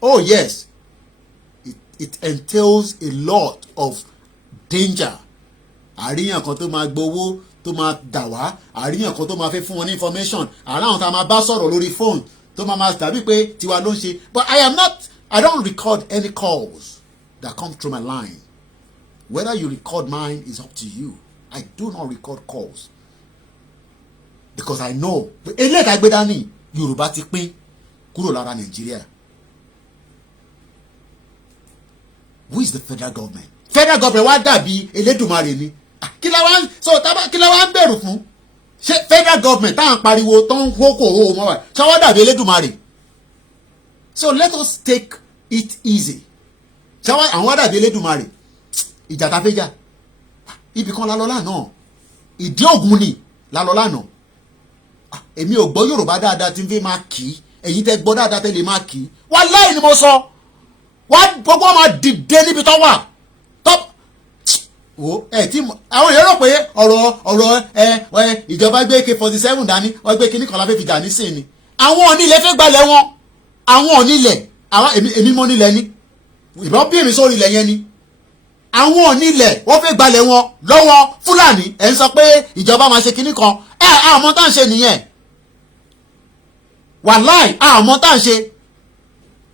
Oh yes, it entails a lot of danger. Àríyàn kan tó máa gbowó tó máa dà wá, àríyàn kan tó máa fẹ́ fún wọn ní information, àráhùn tá a máa bá sọ̀rọ̀ lórí phone tó máa tàbí pé tiwa ló ń ṣe. But I don't record any calls that come through my line. Whether you record mine is up to you. I do not record calls because I know eléyìí gbé dání Yorùbá ti pín kúrò lára Nàìjíríà. Who is the federal government? Federal government wá dàbí Elédùmarè ni. Kí la wá ń bẹ̀rù fún? Ṣé federal government táwọn pariwo tó ń hókò mọ́ wa ṣé wọ́n dàbí Elédùmarè? So let us take it easy. Ṣé àwọn wá dàbí Elédùmarè? Ìjà ta fẹ́ jà. Ibì kan la lọ lánàá. Ìdí Ògùn ni la lọ lánàá. Èmi ò gbọ́ Yorùbá dáadáa tí ń fi máa kì í. Ẹ̀yin tẹ́ gbọ́ dáadáa tẹ́ lè máa kì í. Wàláhì ni mo sọ. Wọ́n gbogbo máa dìde níbi tó wà. Tí àwọn èèyàn rò pé ọ̀rọ̀ ìjọba gbé AK-47 dání wọ́n gbé kíní kan láfẹ́ fi jà nísìn ni. Àwọn onílẹ̀ fẹ́ gbalẹ̀ wọn. Àwọn onílẹ̀ èmi mọ́ nílẹ̀ ni. Ìbọn bí èmi sórí ilẹ̀ yẹn ni. Àwọn onílẹ̀ wọ́n fẹ́ gbalẹ̀ wọn lọ́wọ́ Fúlàní. Ẹ̀ ń sọ pé ìjọba máa ṣe kíní kan. Àmọ́ tá à ń ṣe nìyẹn. Wàláì àmọ́ tá à ń ṣe.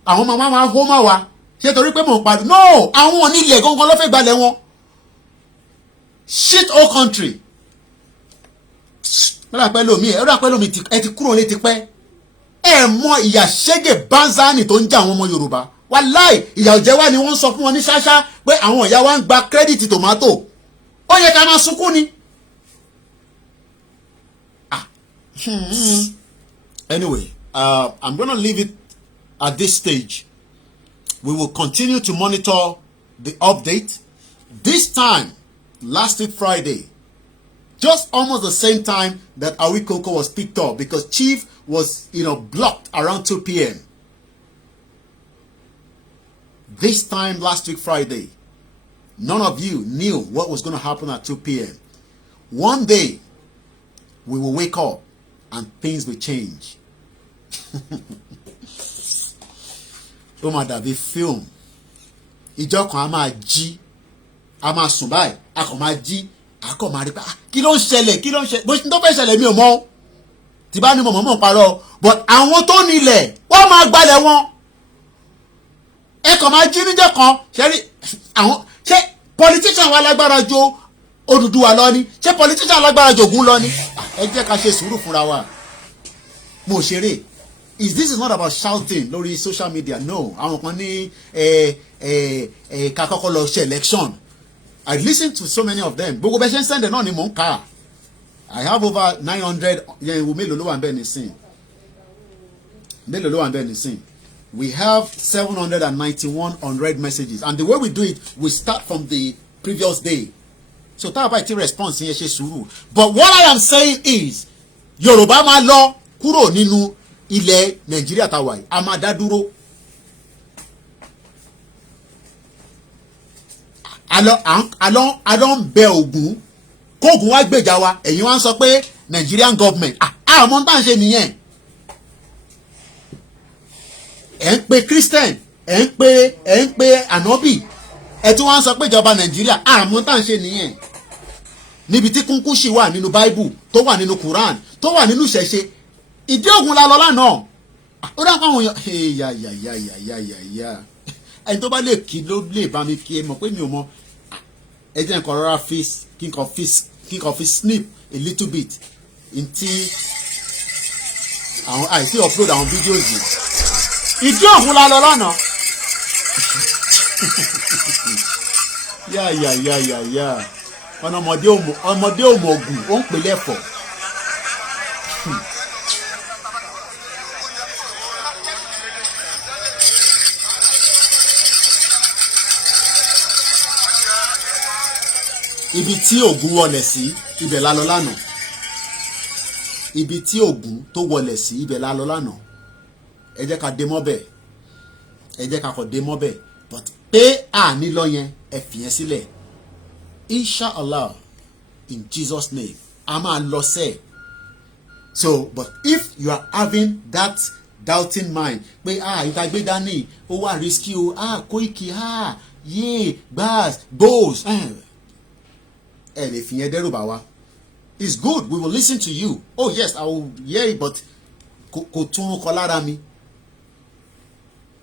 Àwọn ọmọ máa hó mọ́ wa. Ṣé torí pé mò ń parí? No, àwọn onílẹ̀ gangan ló fẹ́ gbalẹ̀ wọn. Shit all country. Ẹ̀rọ àpẹẹlòmí ẹ ti kúrò lé tipẹ́. Ẹ mọ ìyà ṣẹ́gẹ̀ bánzánì tó ń jà àwọn ọmọ Yorùbá. Wàláì ìyà òjẹ́ wá ni wọ́n sọ fún wọn ní ṣáṣá pé àwọn ìyá wa ń gba kírẹ́dìtì tòmátò. Ó yẹ ká máa sunkún ni. Anyway, I'm gonna leave it at this stage. We will continue to monitor the update. This time, last week Friday, just almost the same time that Awikonko was picked up because Chief was, blocked around 2 p.m. This time last week Friday, none of you knew what was going to happen at 2 p.m. One day, we will wake up and things will change. Ó máa dàbí film. Ìjọ kan a máa jí, a máa sùn báyìí, a kàn máa jí, a kàn máa rí pé kí ló ń ṣẹlẹ̀ bó ṣe tó fẹ́ ṣẹlẹ̀ mi ò mọ̀. Tí bá ní mọ̀ parọ́, but àwọn tó nílẹ̀ wọ́n máa gbalẹ̀ wọn. Ẹ kàn máa jí níjọ́ kan ṣé politician wa lágbára jo Odùduwà lọ ni? Ṣé politician lágbára jo Ògún lọ ni? Ẹ jẹ́ ká ṣe sùúrù fúnra wa. Mo ṣeré. This is not about shouting lórí social media. No, àwọn kan ní ká kọ́kọ́ lọ ṣe election. I listen to so many of them. Gbogbo bẹ́ẹ̀ ṣe ń send náà ni mò ń kà. I have over 900. Mélòó ló wà ń bẹ̀ nísìn? Mélòó ló wà ń bẹ̀ nísìn? We have 791 unread messages, and the way we do it, we start from the previous day. So tá a bá ti response yẹn ṣe sùúrù. But what I am saying is, Yorùbá máa lọ kúrò nínú ilẹ̀ Nàìjíríà tá a wà yìí, a máa dá dúró. Alọ́ ń bẹ Ògún kóògùn wá gbèjà wa, ẹ̀yin wá ń sọ pé Nigerian government àmọ́ tá à ń ṣe nìyẹn. Ẹ̀ ń pe Christian, ẹ̀ ń pe Ànábì, ẹ̀ tí wọ́n ń sọ pé ìjọba Nàìjíríà àmọ́ tá à ń ṣe nìyẹn. Níbi tí kúnkúṣì wà nínú Bible, tó wà nínú Quran, tó wà nínú ìṣẹ̀ṣe, ìdí Ògún la lọ lánàá. Ó dáhùn káwọn èèyàn ẹni tó bá lè kí ló lè bá mi kí ẹ mọ̀ pé mi ò mọ̀. Ẹ jẹ́ nǹkan rọra kí n kàn fi snip a little bit ntí àwọn àìsí upload àwọn videos yìí. Ìdí Ògún la lọ lánàá. yá ọmọdé òmògùn ó ń pè lẹ́fọ̀. ibi tí ògùn wọlẹ̀ sí ibẹ̀ la lọ lánàá. ibi tí ògùn tó wọlẹ̀ sí ibẹ̀ la lọ lánàá. ẹ jẹ́ ká dé mọ́bẹ̀. ẹ jẹ́ ká kọ̀ dé mọ́bẹ̀. but pé àní lọ yẹn ẹ fìyẹn sílẹ̀. Inshallah, in Jesus' name, a lọ sẹ́. So, but if you are having that doubting mind, pé ìtagbé dání ó wà risky o, Koiki gbaz gbòs ẹ lè fìyẹn dẹ́rù bà wá. It's good, we will listen to you. Oh yes, I will hear it, but kò tún kọ lára mi.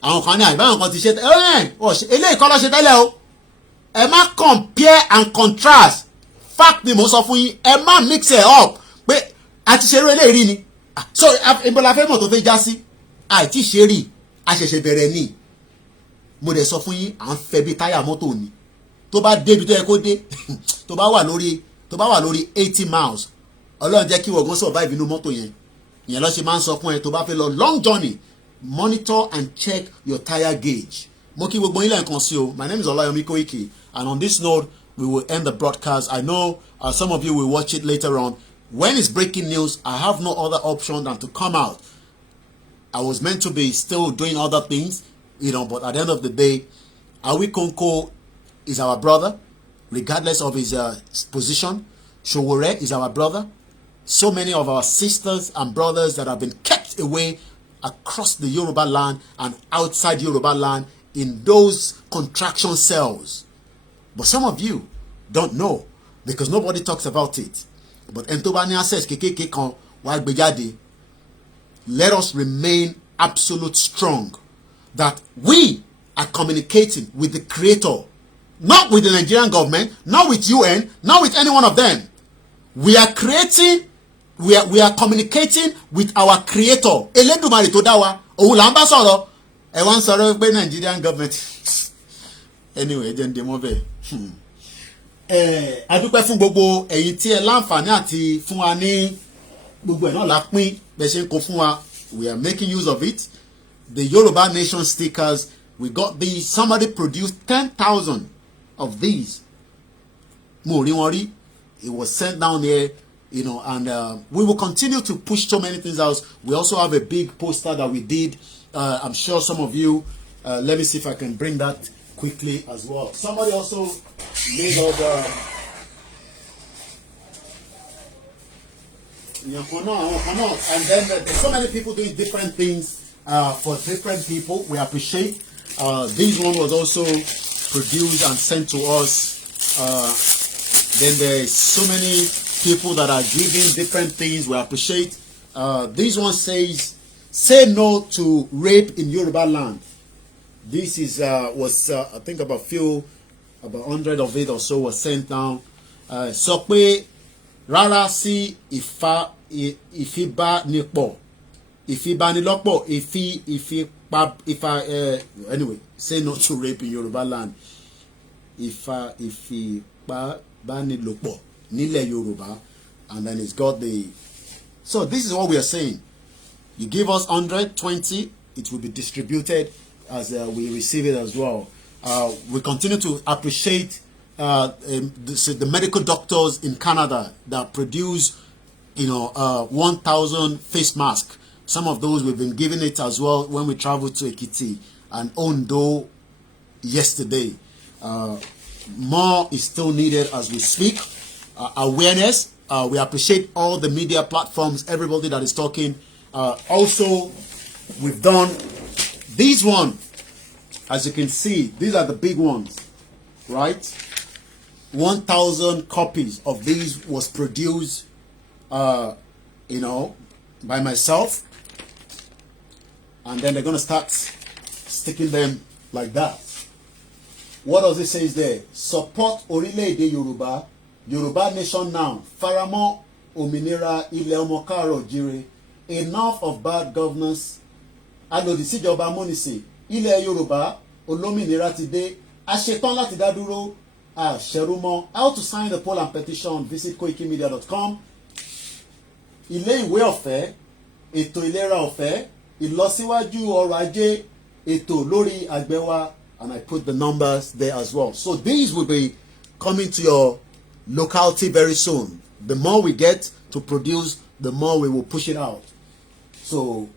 Àwọn kan ní àìbáwọn kan ti ṣe eléyìí kọ́ ló ṣe tẹ́lẹ̀ o. Ẹ má compare and contrast. Fact ni mo sọ fún yín, ẹ má mix it up pé a ti ṣeré eléyìí ni. So ìbọ̀lá fẹ́ mọ̀ tó fẹ́ já sí. Àìtí ṣe rí, a ṣẹ̀ṣẹ̀ bẹ̀rẹ̀ ni. Mo dẹ̀ sọ fún yín, à ń fẹ́ bí táyà mọ́tò ni. Tó bá débi tó yẹ kó dé, tó bá wà lórí 80 miles, Ọlọ́run jẹ́ kí wọ̀gán survive inú mọ́tò yẹn. Ìyẹn ló ṣe máa ń sọ fún ẹ tó bá fẹ́ lọ long journey, monitor and check your tire gauge. Mo kí gbogbo yín lẹ́ẹ̀kan sí o. My name is Olayomi Koiki, and on this note, we will end the broadcast. I know some of you will watch it later on. When it's breaking news, I have no other option than to come out. I was meant to be still doing other things, but at the end of the day, Awikonko is our brother, regardless of his position. Showore is our brother. So many of our sisters and brothers that have been kept away across the Yoruba land and outside Yoruba land in those contraction cells. But some of you don't know because nobody talks about it. But Entobania says, let us remain absolute strong that we are communicating with the Creator, not with the Nigerian government, not with UN, not with any one of them. We are communicating with our Creator. Eledumare to dawa, òun là ń bá sọ̀rọ̀. Ẹ wá ń sọ̀rọ̀ pé Nigerian government. Anyway, jẹ́ ń dé mọ́ bẹ́ẹ̀. A dúpẹ́ fún gbogbo ẹ̀yin tí ẹ láǹfààní àti fún wa ní gbogbo ẹ̀ náà la pín bẹ́ẹ̀ ṣe ń kó fún wa. We are making use of it. The Yoruba Nation stickers, we got these. Somebody produced 10,000 of these. Mo rí wọn rí. It was sent down here, and we will continue to push so many things out. We also have a big poster that we did. I'm sure some of you, let me see if I can bring that quickly as well. Somebody also made other and then there's so many people doing different things for different people. We appreciate. This one was also produced and sent to us. Then there's so many people that are giving different things. We appreciate. This one says, "Say no to rape in Yoruba land." This is was I think about 100 of it or so was sent down. Sọ pé rárá sí ìfibánilọ́pọ̀ anyway, say no to rape in Yoruba land. Ìfipábánilòpọ̀ nílẹ̀ Yorùbá, and then it's got the. So this is what we are saying. You give us 120, it will be distributed as we receive it as well. We continue to appreciate the medical doctors in Canada that produce, 1,000 face masks. Some of those we've been giving it as well when we traveled to Ekiti and Ondo yesterday. More is still needed as we speak. Awareness. We appreciate all the media platforms, everybody that is talking. Also, we've done these one. As you can see, these are the big ones, right? 1,000 copies of these was produced, by myself. And then they're going to start sticking them like that. What does it say there? Support Orílẹ̀-èdè Yorùbá, Yoruba Nation now. Faramọ́ òmìnira ilẹ̀ ọmọ káàárọ̀ jíire. Enough of bad governance. Alòdì síjọba amúnisìn. Ilẹ̀ Yorùbá olómìnira ti dé. Àṣetán láti dá dúró, àṣẹrúmọ́. How to sign the poll and petition, visit koikimedia.com. Ilé ìwé ọ̀fẹ́, ètò ìlera ọ̀fẹ́, ìlọsíwájú ọrọ̀ ajé, ètò lórí àgbẹ̀ wa, and I put the numbers there as well. So these will be coming to your locality very soon. The more we get to produce, the more we will push it out. So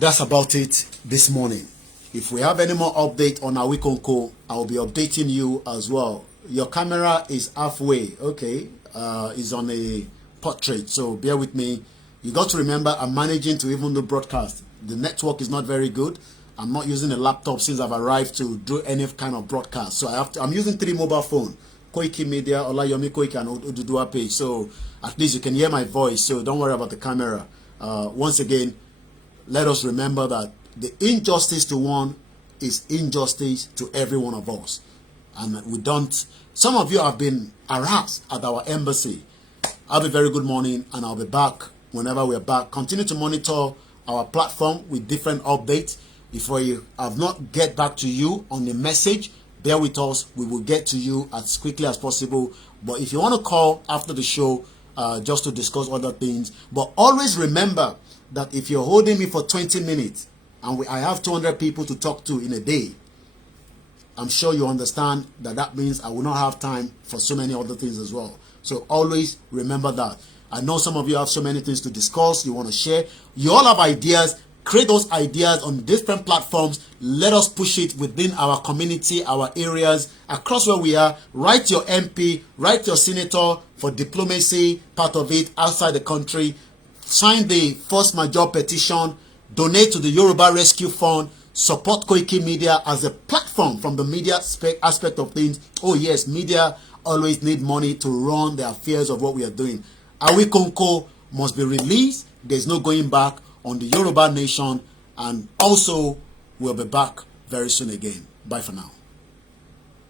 that's about it this morning. If we have any more update on Awikonko, I'll be updating you as well. Your camera is halfway, okay? It's on a portrait, so bear with me. You got to remember, I'm managing to even do broadcast. The network is not very good. I'm not using a laptop since I've arrived to do any kind of broadcast. So I'm using 3 mobile phones. Koiki Media, Olayomi, Koiki, and Ududua page. So at least you can hear my voice. So don't worry about the camera. Once again, let us remember that the injustice to one is injustice to every one of us. And we don't... Some of you have been harassed at our embassy. Have a very good morning, and I'll be back whenever we're back. Continue to monitor our platform with different updates. If we have not get back to you on the message, bear with us. We will get to you as quickly as possible. But if you want to call after the show, just to discuss other things, but always remember that if you're holding me for 20 minutes and I have 200 people to talk to in a day, I'm sure you understand that that means I will not have time for so many other things as well. So always remember that. I know some of you have so many things to discuss, you want to share. You all have ideas. Create those ideas on different platforms. Let us push it within our community, our areas, across where we are. Write your MP, write your senator for diplomacy, part of it, outside the country. Sign the force majeure petition. Donate to the Yoruba Rescue Fund. Support Koiki Media as a platform from the media aspect of things. Oh yes, media always need money to run the affairs of what we are doing. Awikonko must be released. There's no going back on the Yoruba nation, and also we'll be back very soon again. Bye for now.